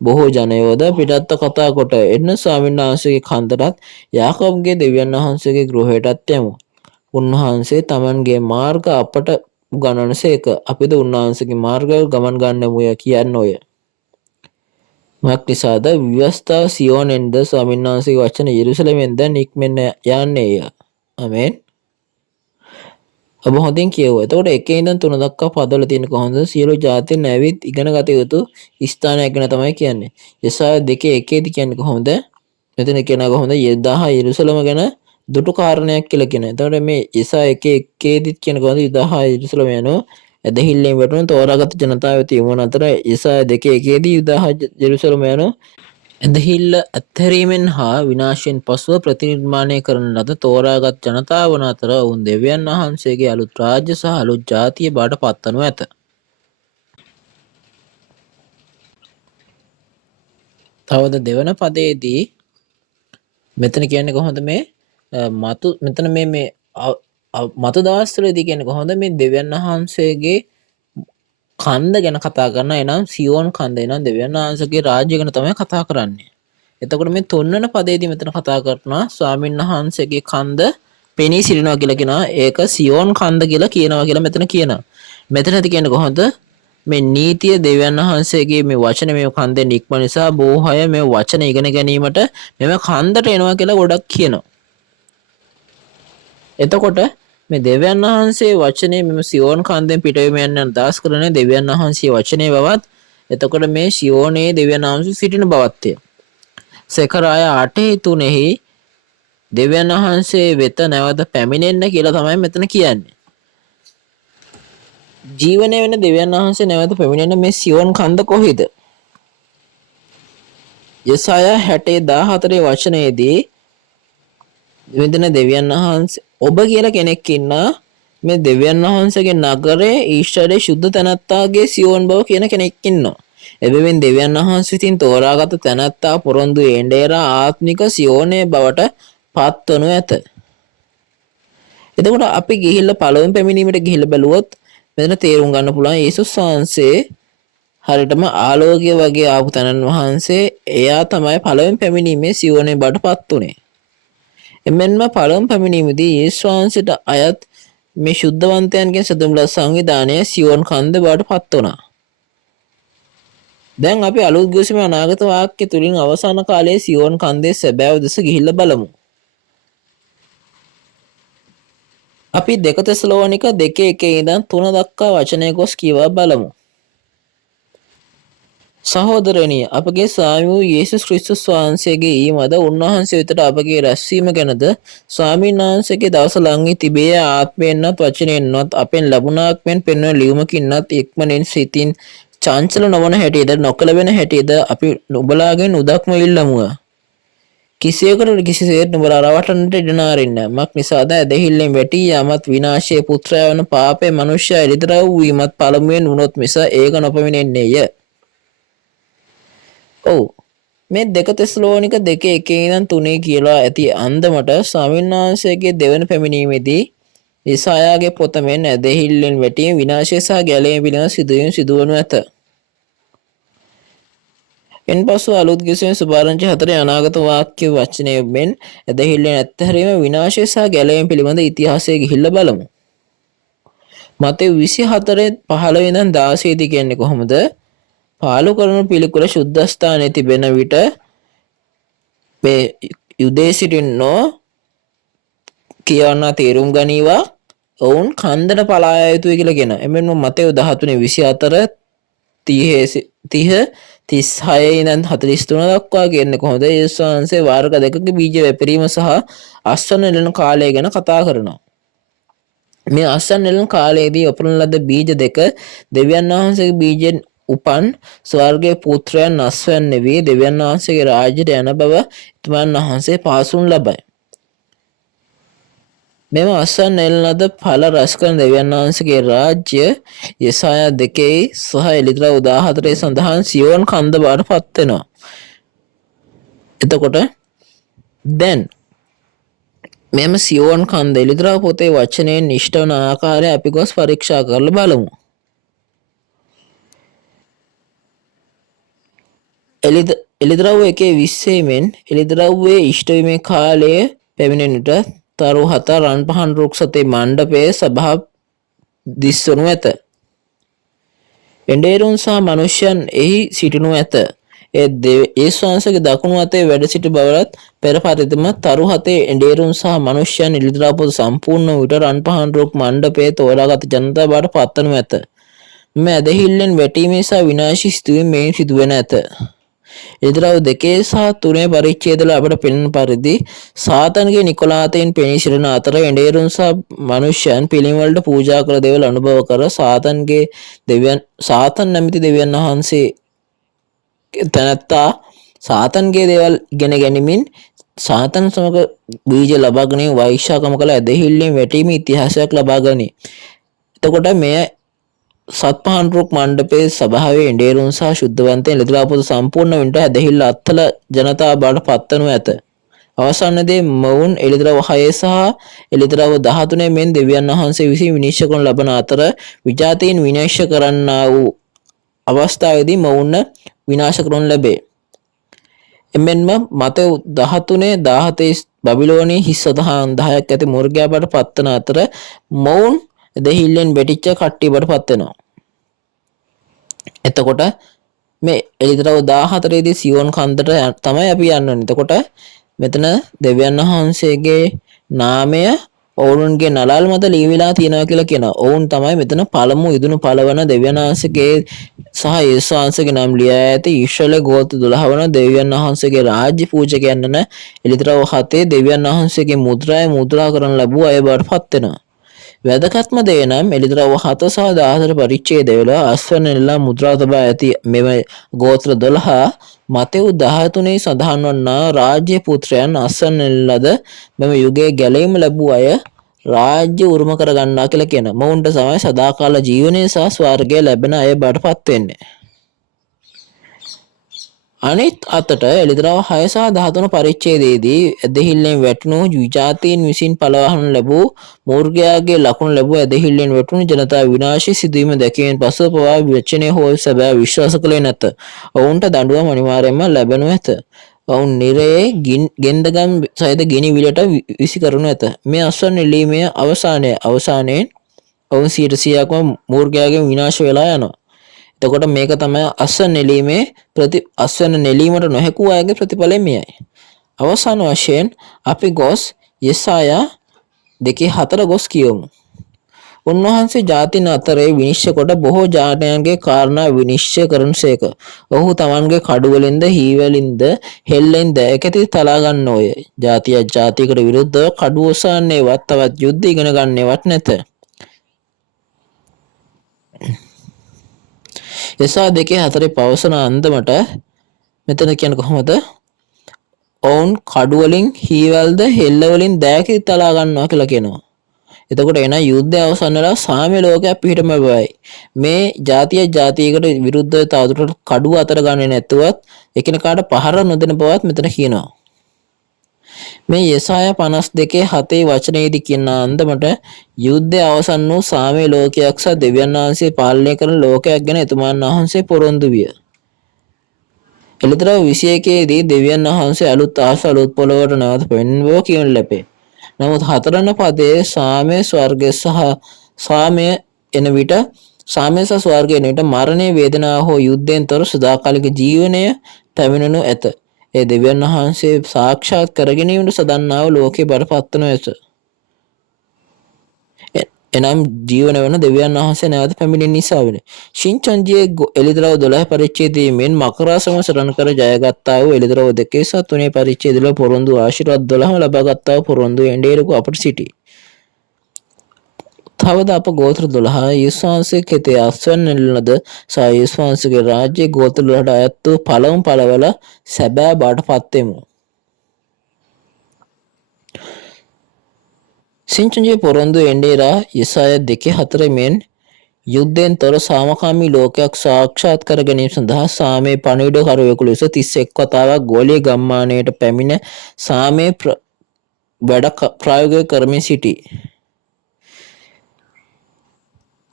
බොහෝ ජනයෝද පිටත්ව කතා කොට එන්න ස්වාමීන් වහන්සේගේ කන්දටත් යාකෝබ්ගේ දෙවියන් වහන්සේගේ ගෘහයටත් යමු. උන්වහන්සේ තමන්ගේ මාර්ග අපට උගන්වනසේක. අපිද උන්වහන්සේගේ මාර්ගවල ගමන් ගන්නෙමුය කියන්නෝය. මක් නිසාද ව්‍යවස්ථාව සියෝනෙන්ද ස්වාමීන් වහන්සේගේ වචන යෙරුසලමෙන්ද නික්මෙන්න යන්නේය. ආමෙන්. ඔබ හොඳින් කියවුවා. එතකොට 1 ඉඳන් 3 දක්වා පදවල තියෙන කොහොමද සියලු ජාතීන් ඇවිත් ඉගෙන ගත යුතු ස්ථානයක් ගැන තමයි කියන්නේ. යෙසායා 2:1 දී කියන්නේ කොහොමද? මෙතන කියනවා කොහොමද? යුදා යෙරුසලම ගැන දුටු කාරණයක් කියලා කියනවා. එතකොට මේ යෙසායා 1:1 දී කියන්නේ කොහොමද? යුදා යෙරුසලම යනවා ඇදහිල්ලෙන් වැටුණු තෝරාගත් ජනතාව තියුණු අතර යෙසායා 2:1 දී යුදා යෙරුසලම යනවා ඇදහිල්ල අත්හැරීමෙන් හා විනාශයෙන් පසුව ප්‍රතිනිර්මාණය කරන ලද තෝරාගත් ජනතාව වන අතර ඔවුන් දෙවියන් වහන්සේගේ අලුත් රාජ්‍ය සහ අලුත් ජාතිය බවට පත්වනු ඇත. තවද දෙවන පදයේදී මෙතන කියන්නේ කොහොමද මේ මෙතන මේ මතු දවස්වලදී කියන්නේ කොහොමද මේ දෙවියන් වහන්සේගේ කන්ද ගැන කතා කරන එනම් සියෝන් කන්ද එනම් දෙවියන් වහන්සේගේ රාජ්‍ය ගැන තමයි කතා කරන්නේ. එතකොට මේ 3 වෙනි පදයේදී මෙතන කතා කරනවා ස්වාමීන් වහන්සේගේ කන්ද පෙනී සිටිනවා කියලා කියනවා. ඒක සියෝන් කන්ද කියලා කියනවා කියලා මෙතන කියනවා. මෙතනදී කියන්නේ කොහොමද? මේ නීතිය දෙවියන් වහන්සේගේ මේ වචන මේ කන්දෙන් නික්ම නිසා බොහෝ අය මේ වචන ඉගෙන ගැනීමට මෙම කන්දට එනවා කියලා ගොඩක් කියනවා. එතකොට මේ දෙවියන් වහන්සේ වචනේ මෙම සියෝන් කන්දෙන් පිටවීම යන අදහස් කරන්නේ දෙවියන් වහන්සේ වචනේ බවත් එතකොට මේ සියෝනේ දෙවියන් වහන්සේ සිටින බවත්ය. සෙකරාය 8:3 දෙවියන් වහන්සේ වෙත නැවත පැමිණෙන්න කියලා තමයි මෙතන කියන්නේ. ජීවනය වෙන දෙවියන් වහන්සේ නැවත පැමිණෙන මේ සියෝන් කන්ද කොහෙද? යෙසායා 60:14 වචනයේදී මෙතන දෙවියන් වහන්සේ ඔබ කියලා කෙනෙක් ඉන්නා මේ දෙවියන් වහන්සේගේ නගරේ ඊශ්වරයේ සුද්ධ තැනැත්තාගේ සියෝන් බව කියන කෙනෙක් ඉන්නවා. එබැවින් දෙවියන් වහන්සේ විසින් තෝරාගත් තැනැත්තා පොරොන්දු එඬේරා ආත්මික සියෝනේ බවට පත්වනු ඇත. එතකොට අපි ගිහිල්ලා පළවෙනි පැමිණීමට ගිහිල්ලා බැලුවොත් මෙතන තේරුම් ගන්න පුළුවන් යේසුස් වහන්සේ හරියටම ආලෝකය වගේ ආපු තැනන් වහන්සේ එයා තමයි පළවෙනි පැමිණීමේ සියෝනේ බවට පත් උනේ. එමෙන්ම පළවෙනි පැමිණීමේදී යේසුස් වහන්සේට අයත් මේ ශුද්ධවන්තයන්ගෙන් සතුමුලා සංවිධානය සියෝන් කන්ද බවට පත් වුණා. දැන් අපි අලුත් ගොසිමේ අනාගත වාක්‍ය තුලින් අවසාන කාලයේ සියෝන් කන්දේ සැබෑව දෙස ගිහිල්ලා බලමු. අපි 2 තෙසලෝනික 2:1 ඉඳන් 3 දක්වා වචනය ගොස් කියවා බලමු. සහෝදරනි, අපගේ ස්වාමී වූ යේසුස් ක්‍රිස්තුස් වහන්සේගේ ඊමද උන්වහන්සේ වෙතට අපගේ රැස්වීම ගැනද ස්වාමීන් වහන්සේගේ දවස ළඟ වී තිබේ. ආත්මයෙන්වත් වචනයෙන්වත් අපෙන් ලැබුණාක් මෙන් පෙන්වන ලියුමකින්වත් ඉක්මනින් සිතින් චංචල නොවන හැටියද නොකලවෙන හැටියද අපි නුඹලාගෙන් උදක්ම ඉල්ලමුවා. කිසියකට කිසිසේත් නුඹලා රවටන්නට ඉඩ නාරින්න. මක් නිසාද ඇදහිල්ලෙන් වැටී යාමත් විනාශයේ පුත්‍රයා වන පාපේ මනුෂ්‍යයා එළිදරව් වීමත් පළමුවෙන් වුණොත් මිස ඒක නොපමිණෙන්නේය. ඔව්, මේ 2 තෙසලෝනික 2:1 ඉඳන් 3 කියලා ඇති අන්දමට ස්වාමීන් වහන්සේගේ දෙවන පැමිණීමේදී ඊසායාගේ පොත මෙන් ඇදහිල්ලෙන් වැටීම විනාශය සහ ගැලවීම පිළිබඳ සිදුවීම් සිදුවනු ඇත. එන්පසු අලුත් ගිවිසුමේ සුභාරංචි 4 අනාගත වාක්‍ය වචනය මෙන් ඇදහිල්ලෙන් ඇත්තහැරීම විනාශය සහ ගැලවීම පිළිබඳ ඉතිහාසය ගිහිල්ලා බලමු. මතෙව් 24:15 ඉඳන් 16 දී කියන්නේ කොහොමද? පාලු කරන පිළිකුල සුද්ධස්ථානයේ තිබෙන විට මේ යුදේ සිටින්නෝ කියවන්න තේරුම් ගනීවා ඔවුන් කන්දට පලා යුතුයි කියලා කියන. එමෙන්න මතෙව් 13:24 36 ඉඳන් 43 දක්වා කියන්නේ කොහොමද? යේසුස් වහන්සේ වර්ග දෙකක බීජ වැපිරීම සහ අස්වන එළන කාලය ගැන කතා කරනවා. මේ අස්සන් නෙළන කාලයේදී උපන් ලද බීජ දෙක දෙවියන් වහන්සේගේ බීජෙන් උපන් ස්වර්ගයේ පුත්‍රයන් අස්වැන්න වී දෙවියන් වහන්සේගේ රාජ්‍යයට යන බව එතුමන් වහන්සේ පාසුන් ලබයි. මෙම අස්සන් නෙළන ලද ඵල රැස් කරන දෙවියන් වහන්සේගේ රාජ්‍ය යෙසායා 2 සහ එලිදරව් 14 සඳහන් සියෝන් කන්ද බවට පත් වෙනවා. එතකොට දැන් මෙම සියෝන් කන්ද එලිදරව් පොතේ වචනයෙන් ඉෂ්ට වන ආකාරය අපි ගොස් පරීක්ෂා කරලා බලමු. එලිදරව් 1:20 මෙන් එලිදරව්වේ ඉෂ්ට වීමේ කාලය පැමිණෙනට තරු 7 රන් පහන් රුක් සතේ මණ්ඩපයේ සභා දිස්වනු ඇත. එඬේරුන් සහ මනුෂ්‍යයන් එහි සිටිනු ඇත. ඒ ශාංශගේ දකුණු අතේ වැඩ සිටි බවලත් පෙර පරිදිම තරු 7 එඬේරුන් සහ මනුෂ්‍යයන් එලිදරව් පොත සම්පූර්ණ විට රන් පහන් රුක් මණ්ඩපයේ තෝරාගත් ජනතාව බවට පත්වනු ඇත. මේ ඇදහිල්ලෙන් වැටීමේ සහ විනාශී සිදුවීම් මේ සිදුවෙන ඇත. එලිදරව් 2 සහ 3 පරිච්ඡේදවල අපට පෙනෙන පරිදි සාතන්ගේ නිකොලාතෙන් පෙනී සිටින අතර එඬේරුන් සහ මනුෂ්‍යයන් පිළිම වලට පූජා කළ දේවල් අනුභව කර සාතන් නැමැති දෙවියන් වහන්සේ තනත්තා සාතන්ගේ දේවල් ඉගෙන ගැනීමෙන් සාතන් සමග බීජ ලබා ගැනීම වෛශ්‍යාකම කළ ඇදහිල්ලෙන් වැටීම ඉතිහාසයක් ලබා ගනී. එතකොට මෙය සත්පහන් රුක් මණ්ඩපයේ සභාවේ එඬේරුන් සහ ශුද්ධවන්තයන් එලිදරව් පොත සම්පූර්ණ වෙනට ඇදහිල්ල අත්හල ජනතාව බවට පත්වනු ඇත. අවසානයේදී මොවුන් එලිදරව් 6 සහ එලිදරව් 13 මෙන් දෙවියන් වහන්සේ විසින් විනිශ්චය කරන ලබන අතර විජාතීන් විනාශ කරන්නා වූ අවස්ථාවේදී මොවුන් විනාශ කරනු ලැබේ. එමෙන්ම මතෙව් 13:17 බබිලෝනයේ හිස් සතහන් 10ක් ඇති මුර්ගයා බවට පත්වන අතර මොවුන් දෙහිල්ලෙන් වැටිච්ච කට්ටිය බවට පත් වෙනවා. එතකොට මේ එලිදරව් 14 දී සියෝන් කන්දට තමයි අපි යන්නේ. එතකොට මෙතන දෙවියන් වහන්සේගේ නාමය ඔවුන්ගේ නළල් මත ලියවිලා තියෙනවා කියලා කියනවා. ඔවුන් තමයි මෙතන පළමු ඉදුණු පළවන දෙවියන් වහන්සේගේ සහ යේසුස් වහන්සේගේ නම් ලියා ඇති ඊශ්‍රායල ගෝත්‍ර 12 වන දෙවියන් වහන්සේගේ රාජ්‍ය පූජකයන් යන එලිදරව් 7 දෙවියන් වහන්සේගේ මුද්‍රා කරන ලැබුව අය බවට පත් වෙනවා. වැදගත්ම දේ නම් එලිදරව් 7 සහ 14 පරිච්ඡේදවල අස්වැන්න නෙළා මුද්‍රා තබා ඇති මෙම ගෝත්‍ර 12 මතෙව් 13 සඳහන් වන්නා රාජ්‍ය පුත්‍රයන් අස්වැන්න නෙළලද මෙම යුගයේ ගැලීම ලැබූ අය රාජ්‍ය උරුම කර ගන්නවා කියලා කියන. මොවුන්ට තමයි සදාකාල ජීවනය සහ ස්වර්ගය ලැබෙන අය බවට පත් වෙන්නේ. අනිත් අතට එලිදරව් 6 සහ 13 පරිච්ඡේදයේදී ඇදහිල්ලෙන් වැටුණු විජාතීන් විසින් පළවහනු ලැබූ මූර්ඝයාගේ ලකුණු ලැබූ ඇදහිල්ලෙන් වැටුණු ජනතාව විනාශී සිදුවීම දැකීමෙන් පසු පවා වචනය හෝ සැබෑ විශ්වාස කළේ නැත. ඔවුන්ට දඬුවම අනිවාර්යයෙන්ම ලැබෙනු ඇත. ඔවුන් නිරයේ ගෙන්දගම් සහිත ගිනි විලට විසි කරනු ඇත. මේ අස්වැන්න නෙළීමේ අවසානයෙන් ඔවුන් 100%ක්ම මූර්ඝයාගෙන් විනාශ වෙලා යනවා. එතකොට මේක තමයි අස්වැන්න නෙළීමේ අස්වැන්න නෙළීමට නොහැකු අයගේ ප්‍රතිඵලය මෙයයි. අවසාන වශයෙන් අපි ගොස් යෙසායා 2:4 ගොස් කියමු. උන්වහන්සේ ජාතීන් අතරේ විනිශ්චය කොට බොහෝ ජාතයන්ගේ කාරණා විනිශ්චය කරනුසේක. ඔහු තමන්ගේ කඩුවලින්ද හීවලින්ද හෙල්ලෙන් දෑකැති තලා ගන්නෝය. ජාතියක් ජාතියකට විරුද්ධව කඩුව ඔසවන්නේවත් තවත් යුද්ධ ඉගෙන ගන්නේවත් නැත. යෙසායා 2:4 පවසන අන්දමට මෙතන කියන්නේ කොහොමද? ඔවුන් කඩුවලින් හීවල්ද හෙල්ලවලින් දෑකැති තලා ගන්නවා කියලා කියනවා. එතකොට එන යුද්ධය අවසන් වෙලා සාම්‍ය ලෝකයක් පිහිටම බවයි. මේ ජාතිය ජාතියකට විරුද්ධව තවදුරටත් කඩුව අතර ගන්නේ නැතුවත් එකිනෙකාට පහර නොදෙන බවත් මෙතන කියනවා. මේ යෙසායා 52:7 වචනයේදී කියන අන්දමට යුද්ධය අවසන් වූ සාම්‍ය ලෝකයක් සහ දෙවියන් වහන්සේ පාලනය කරන ලෝකයක් ගැන එතුමන් වහන්සේ පොරොන්දු විය. එලිදරව් 21 දී දෙවියන් වහන්සේ අලුත් ආස අලුත් පොළොවට නැවත පෙන්වව කියනු ලැබේ. නමුත් 4 වන පදයේ සාමය ස්වර්ගය සහ සාමය එන විට සාමය සහ ස්වර්ගය එන විට මරණය වේදනාව හෝ යුද්ධයෙන් තොර සදාකාලික ජීවනය පැමිණෙනු ඇත. ඒ දෙවියන් වහන්සේ සාක්ෂාත් කර ගැනීමට සදන්නාව ලෝකේ බරපත් වන ඇත. එනම් ජීවන වන දෙවියන් වහන්සේ නැවත පැමිණෙන නිසා වෙන. ශින්චන්ජියේ එලිදරව් 12 පරිච්ඡේදයේ මෙන් මකරාසම සරණ කර ජයගත්තා වූ එලිදරව් 2 සහ 3 පරිච්ඡේදවල පොරොන්දු ආශිර්වාද 12ම ලබාගත්තා වූ පොරොන්දු එඬේරුක අපට සිටි. තවද අප ගෝත්‍ර 12 යේසුස් කෙතේ අස්වැන්න නෙළනද සහ යේසුස්ගේ රාජ්‍ය ගෝත්‍ර 12ට අයත් වූ පළමු පළවල සැබෑ බවට පත්වෙමු. සිංචුන්ගේ පොරොන්දු එන්ඩේරා යසාය 2:4 මෙන් යුද්ධයෙන් තොර සාමකාමී ලෝකයක් සාක්ෂාත් කර ගැනීම සඳහා සාමයේ පණිවිඩකරුවෙකු ලෙස 31 වතාවක් ගෝලීය ගම්මානයට පැමිණ සාමයේ වැඩ ප්‍රායෝගික කරමින් සිටී.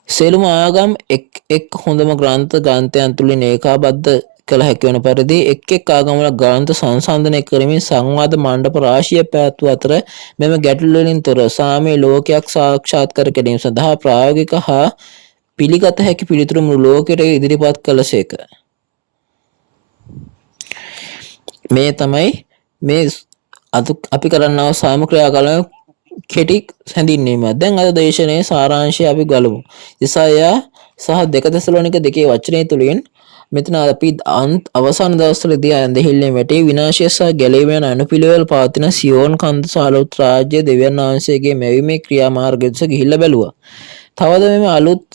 සියලුම ආගම් එක් හොඳම ග්‍රන්ථයන් තුලින් ඒකාබද්ධ කළ හැකි වන පරිදි එක් ආගමවල ග්‍රන්ථ සංසන්දනය කරමින් සංවාද මණ්ඩප රාශියක් පැවැත්වූ අතර මෙම ගැටලු වලින් තොර සාමයේ ලෝකයක් සාක්ෂාත් කර ගැනීම සඳහා ප්‍රායෝගික හා පිළිගත හැකි පිළිතුරු මුළු ලෝකයට ඉදිරිපත් කළසේක. මේ තමයි මේ අපි කරන්නා සාම ක්‍රියාකලාප කෙටි හැඳින්වීම. දැන් අද දේශනයේ සාරාංශය අපි ගලමු. යසායා සහ 2 තෙසලෝනික 2 වචනය තුලින් මෙතන අපි අවසාන දවස්වලදී ඇඳහිල්ලෙන් වැටි විනාශය සහ ගැලවීම යන අනුපිළිවෙල පවතින සියෝන් කන්ද සහ අලුත් රාජ්‍ය දෙවියන් වහන්සේගේ මැවීමේ ක්‍රියාමාර්ගය දෙස ගිහිල්ලා බැලුවා. තවද මේ අලුත්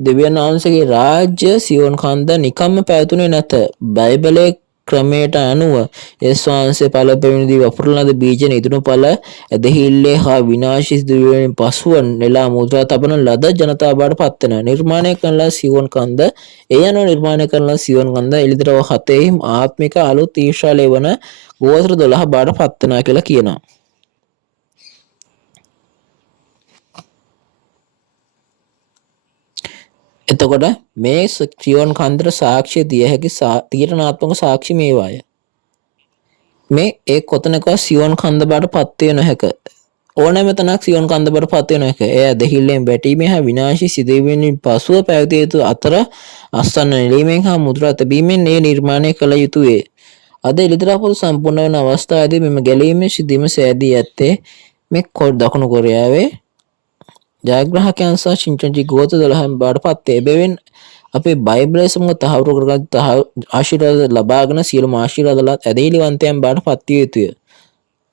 දෙවියන් වහන්සේගේ රාජ්‍ය සියෝන් කන්ද නිකම්ම පැවතුනේ නැත. බයිබලයේ ක්‍රමයට අනුව යේසුස් වහන්සේ පළපෙවිනිදී වපුරන ලද බීජ නිදුණු ඵල ඇදහිල්ලේ හා විනාශී සිදුවීමෙන් පසුව නෙලා මුද්‍රා තබන ලද ජනතාව බවට පත් වෙනවා. නිර්මාණය කරන ලද සියෝන් කන්ද ඒ අනුව නිර්මාණය කරන ලද සියෝන් කන්ද එළිදරව් 7 ආත්මික අලුත් ඊශ්‍රායලය වන ගෝත්‍ර 12 බවට පත් වෙනවා කියලා කියනවා. එතකොට මේ සියෝන් කන්දට සාක්ෂිය දිය හැකි තීරණාත්මක සාක්ෂි මේවාය. මේ ඒ කොතනකවත් සියෝන් කන්ද බවට පත් වේ නොහැක. ඕනෑම තැනක් සියෝන් කන්ද බවට පත් වේ නොහැක. එය ඇදහිල්ලෙන් වැටීමේ හා විනාශී සිදුවීමෙන් පසුව පැවතිය යුතු අතර අස්වැන්න නෙළීමෙන් හා මුද්‍රා තැබීමෙන් ඒ නිර්මාණය කළ යුතුය. අද එළිදරව් සම්පූර්ණ වන අවස්ථාවේදී මෙම ගැලීමේ සිදුවීම සෑදී ඇත්තේ මේ දකුණු කොරියාවේ ජයග්‍රාහකයන් සහ චින්චන්ජි ගෝත්‍ර 12 බවට පත් වේ. එබැවින් අපේ බයිබලයේ සමග තහවුරු කරගත් ආශිර්වාද ලබාගෙන සියලුම ආශිර්වාදලත් ඇදහිලිවන්තයන් බවට පත් විය යුතුය.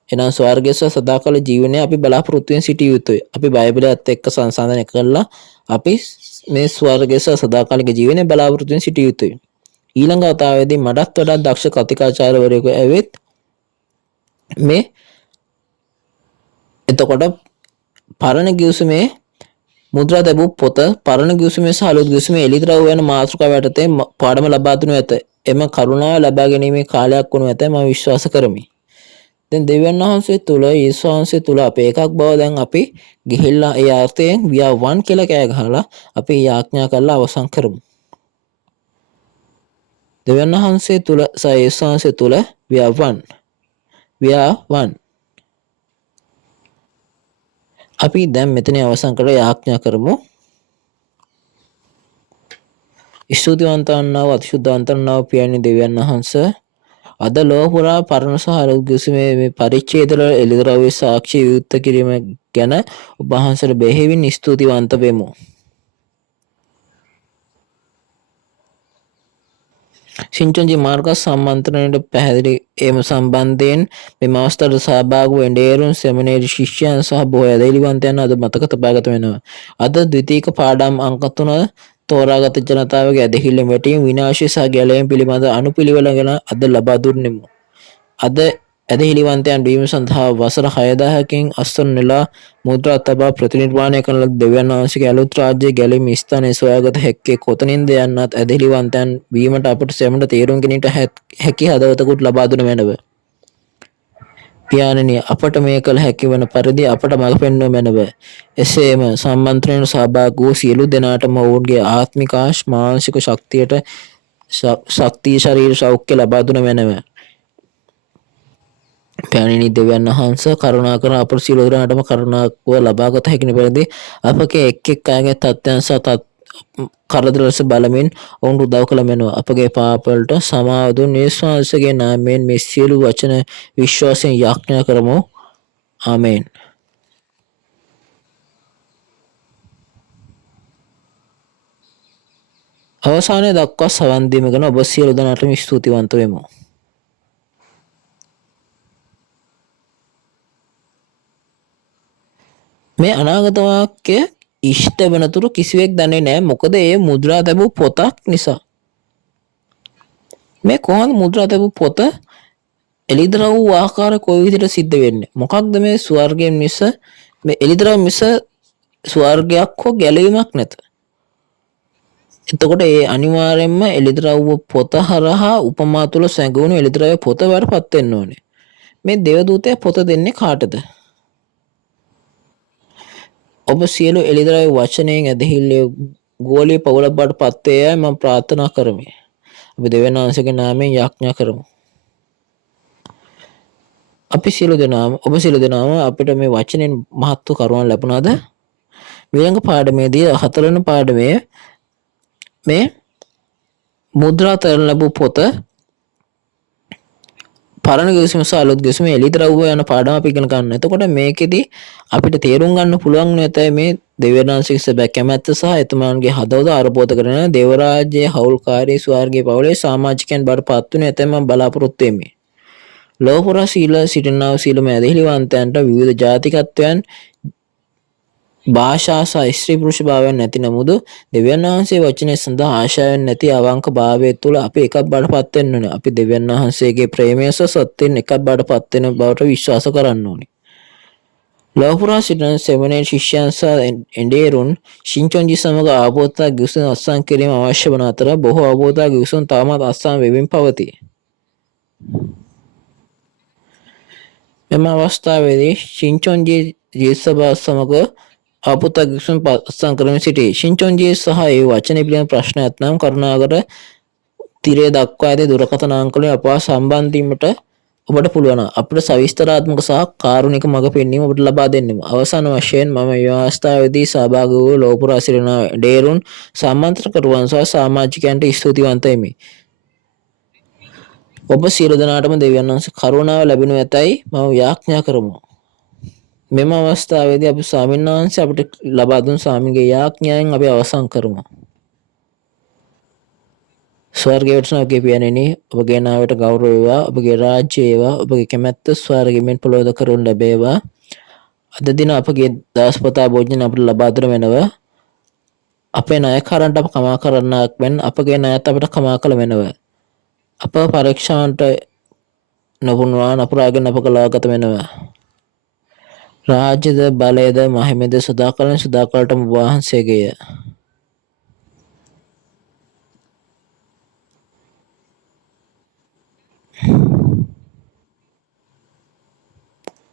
එනම් ස්වර්ගයේ සදාකාල ජීවනය අපි බලාපොරොත්තු වෙමින් සිටිය යුතුය. අපි බයිබලයත් එක්ක සංසන්දනය කරලා අපි මේ ස්වර්ගයේ සදාකාලික ජීවනය බලාපොරොත්තු වෙමින් සිටිය යුතුය. ඊළඟ අවතාරයේදී මඩත් වඩා දක්ෂ කතිකාචාර්යවරයෙකු ඇවිත් මේ එතකොට පරණ ගිවිසුමේ මුද්‍රා තැබූ පොත පරණ ගිවිසුමේ සහ අලුත් ගිවිසුමේ එළිදරව් යන මාතෘකාව යටතේ පාඩම ලබා දුණු ඇත. එම කරුණාව ලබා ගැනීමේ කාලයක් වනු ඇතැයි මම විශ්වාස කරමි. දැන් දෙවියන් වහන්සේ තුල යේසුස් වහන්සේ තුල අපේ එකක් බව දැන් අපි ගිහිල්ලා ඒ අර්ථයෙන් we are one කියලා කෑ ගහලා අපි යාඥා කරලා අවසන් කරමු. දෙවියන් වහන්සේ තුල සහ යේසුස් වහන්සේ තුල we are one. we are one. අපි දැන් මෙතන අවසන් කරලා යාඥා කරමු. ස්තුතිවන්ත වන්නා වූ අතිශුද්ධවන්ත වන්නා වූ පියාණන් දෙවියන් වහන්සේ අද ලෝක පුරා පරණ සහ අලුත් ගිවිසුමේ මේ පරිච්ඡේදවල එළිදරව්වේ සාක්ෂි විවෘත කිරීම ගැන ඔබ වහන්සේට බෙහෙවින් ස්තුතිවන්ත වෙමු. සිංචන්ජි මාර්ග සම්මන්ත්‍රණයට පැහැදිලි එම සම්බන්ධයෙන් මෙම අවස්ථාවට සහභාගී වූ එඬේරුන් සෙමිනේරි ශිෂ්‍යයන් සහ බොහෝ ඇදහිලිවන්තයන් අද මතක තබාගත වෙනවා. අද ද්විතීක පාඩම් අංක 3 තෝරාගත ජනතාවගේ ඇදහිල්ලෙන් වැටීම විනාශය සහ ගැලවීම පිළිබඳ අනුපිළිවෙල ගැන අද ලබා දුන්නෙමු. අද ඇදහිලිවන්තයන් වීම සඳහා වසර 6000කින් අස්වැන්න නෙලා මුද්‍රා තබා ප්‍රතිනිර්මාණය කරන ලද දෙවියන් වහන්සේගේ අලුත් රාජ්‍යයේ ගැලීම ස්ථානයේ සොයාගත හැක්කේ කොතනින්ද යන්නත් ඇදහිලිවන්තයන් වීමට අපට සැමට තේරුම් ගැනීමට හැකි හදවතකුත් ලබා දුන මැනව. පියාණනි අපට මේ කළ හැකි වන පරිදි අපට මඟ පෙන්වීම මැනව. එසේම සම්මන්ත්‍රණයට සහභාගී වූ සියලු දෙනාටම ඔවුන්ගේ ආත්මික මානසික ශක්තියට ශක්තිය ශරීර සෞඛ්‍ය ලබා දුන මැනව. පියාණනි දෙවියන් වහන්සේ කරුණාකර අපට සියලු දෙනාටම කරුණාව ලබාගත හැකි පරිදි අපගේ එක් එක් අයගේ තත්ත්වයන් සහ කරදර ලෙස බලමින් ඔවුන්ට උදව් කළ මැනව. අපගේ පාප වලට සමාව දුන් යේසුස් වහන්සේගේ නාමයෙන් මේ සියලු වචන විශ්වාසයෙන් යාඥා කරමු. ආමේන්. අවසානයේ දක්වා සවන් දීම ගැන ඔබ සියලු දෙනාටම ස්තුතිවන්ත වෙමු. මේ අනාගත වාක්‍ය ඉෂ්ට වෙනතුරු කිසිවෙක් දන්නේ නැහැ. මොකද ඒ මුද්‍රා තැබූ පොතක් නිසා. මේ කොහොමද මුද්‍රා තැබූ පොත එළිදරව් වූ ආකාරය කොයි විදිහට සිද්ධ වෙන්නේ? මොකක්ද මේ ස්වර්ගයෙන් මිස මේ එළිදරව් මිස ස්වර්ගයක් හෝ ගැලවීමක් නැත. එතකොට ඒ අනිවාර්යයෙන්ම එළිදරව් පොත හරහා උපමා තුල සැඟවුණු එළිදරව් පොත වරපත් වෙන්න ඕනේ. මේ දේවදූතයා පොත දෙන්නේ කාටද? ඔබ සියලු එළිදරව් වචනයෙන් ඇදහිල්ල ගෝලීය පවුලක් බවට පත් වේයයි මම ප්‍රාර්ථනා කරමි. අපි දෙවියන් වහන්සේගේ නාමයෙන් යාඥා කරමු. අපි සියලු දෙනාම ඔබ සියලු දෙනාම අපිට මේ වචනෙන් මහත් වූ කරුණක් ලැබුණාද? ඊළඟ පාඩමේදී 4 වෙනි පාඩමේ මේ මුද්‍රා තරණ ලැබූ පොත පරණ ගෙවිසුම සහ අලුත් ගෙවිසුම එළිදරව්ව යන පාඩම අපි ඉගෙන ගන්න. එතකොට මේකෙදි අපිට තේරුම් ගන්න පුළුවන් නැතයි මේ දෙවියන්වහන්සේගේ සැබෑ කැමැත්ත සහ එතුමාන්ගේ හදවත ආරෝපෝත කරන දේවරාජ්‍යයේ හවුල්කාරී ස්වර්ගීය පවුලේ සමාජිකයන් බවට පත් වුණේ නැතයි මම බලාපොරොත්තු වෙමි. ලෝපුරා සීල සිටිනා වූ සීලම ඇදහිලිවන්තයන්ට විවිධ ජාතිකත්වයන් භාෂා සහ ස්ත්‍රී පුරුෂ භාවයන් නැති නමුදු දෙවියන් වහන්සේ වචනය සඳහා ආශාවෙන් නැති අවංක භාවය තුළ අපි එකක් බවට පත් වෙන්න ඕනේ. අපි දෙවියන් වහන්සේගේ ප්‍රේමය සහ සත්‍යයෙන් එකක් බවට පත් වෙන බවට විශ්වාස කරන්න ඕනේ. ලෝපුරා සිටින සෙවනේ ශිෂ්‍යයන් සහ එඬේරුන් shinchanji සමග ආපෝතා ගිවිසුම් අත්සන් කිරීම අවශ්‍ය වන අතර බොහෝ ආපෝතා ගිවිසුම් තාමත් අත්සන් වෙමින් පවතී. මෙම අවස්ථාවේදී shinchanji ජේසභා සමග ආපෝතා ගිවිසුම් අත්සන් කරමින් සිටී. shinchanji සහ ඒ වචනේ පිළිබඳ ප්‍රශ්න ඇතනම් කරුණාකර තිරය දක්වා ඇති දුරකථන අංක වලින් අපව සම්බන්ධ වීමට ඔබට පුළුවන්. අපිට සවිස්තරාත්මක සහ කාරුණික මඟ පෙන්වීම ඔබට ලබා දෙන්නෙමු. අවසාන වශයෙන් මම මේ අවස්ථාවේදී සහභාගී වූ ලෝපුරා සිටින ඩේරුන් සම්මන්ත්‍රකරුවන් සහ සමාජිකයන්ට ස්තුතිවන්ත වෙමි. ඔබ සියලු දෙනාටම දෙවියන් වහන්සේ කරුණාව ලැබෙනු ඇතයි මම යාඥා කරමු. මෙම අවස්ථාවේදී අපි ස්වාමීන් වහන්සේ අපිට ලබා දුන් ස්වාමීන්ගේ යාඥාවෙන් අපි අවසන් කරමු. ස්වර්ගයට ඔබගේ පියණෙනි, ඔබගේ නාමයට ගෞරව වේවා, ඔබගේ රාජ්‍ය වේවා, ඔබගේ කැමැත්ත ස්වර්ගයෙන් පොළොවද කරනු ලැබේවා. අද දින අපගේ දාස්පතා භෝජන අපට ලබා දෙන වෙනව. අපේ ණයකාරන්ට අප කමා කරන්නාක් මෙන් අපගේ ණයත් අපට කමා කළ වෙනව. අප පරීක්ෂාන්ට නොවුණා නපුරාගෙන අප කලාගත වෙනව. රාජ්‍යද බලයද මහිමද සදාකාලෙන් සදාකාලටම වහන්සේගේය.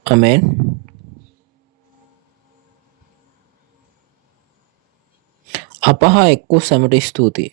Amen. අපහා එක්කෝ සැමට ස්තුතියි.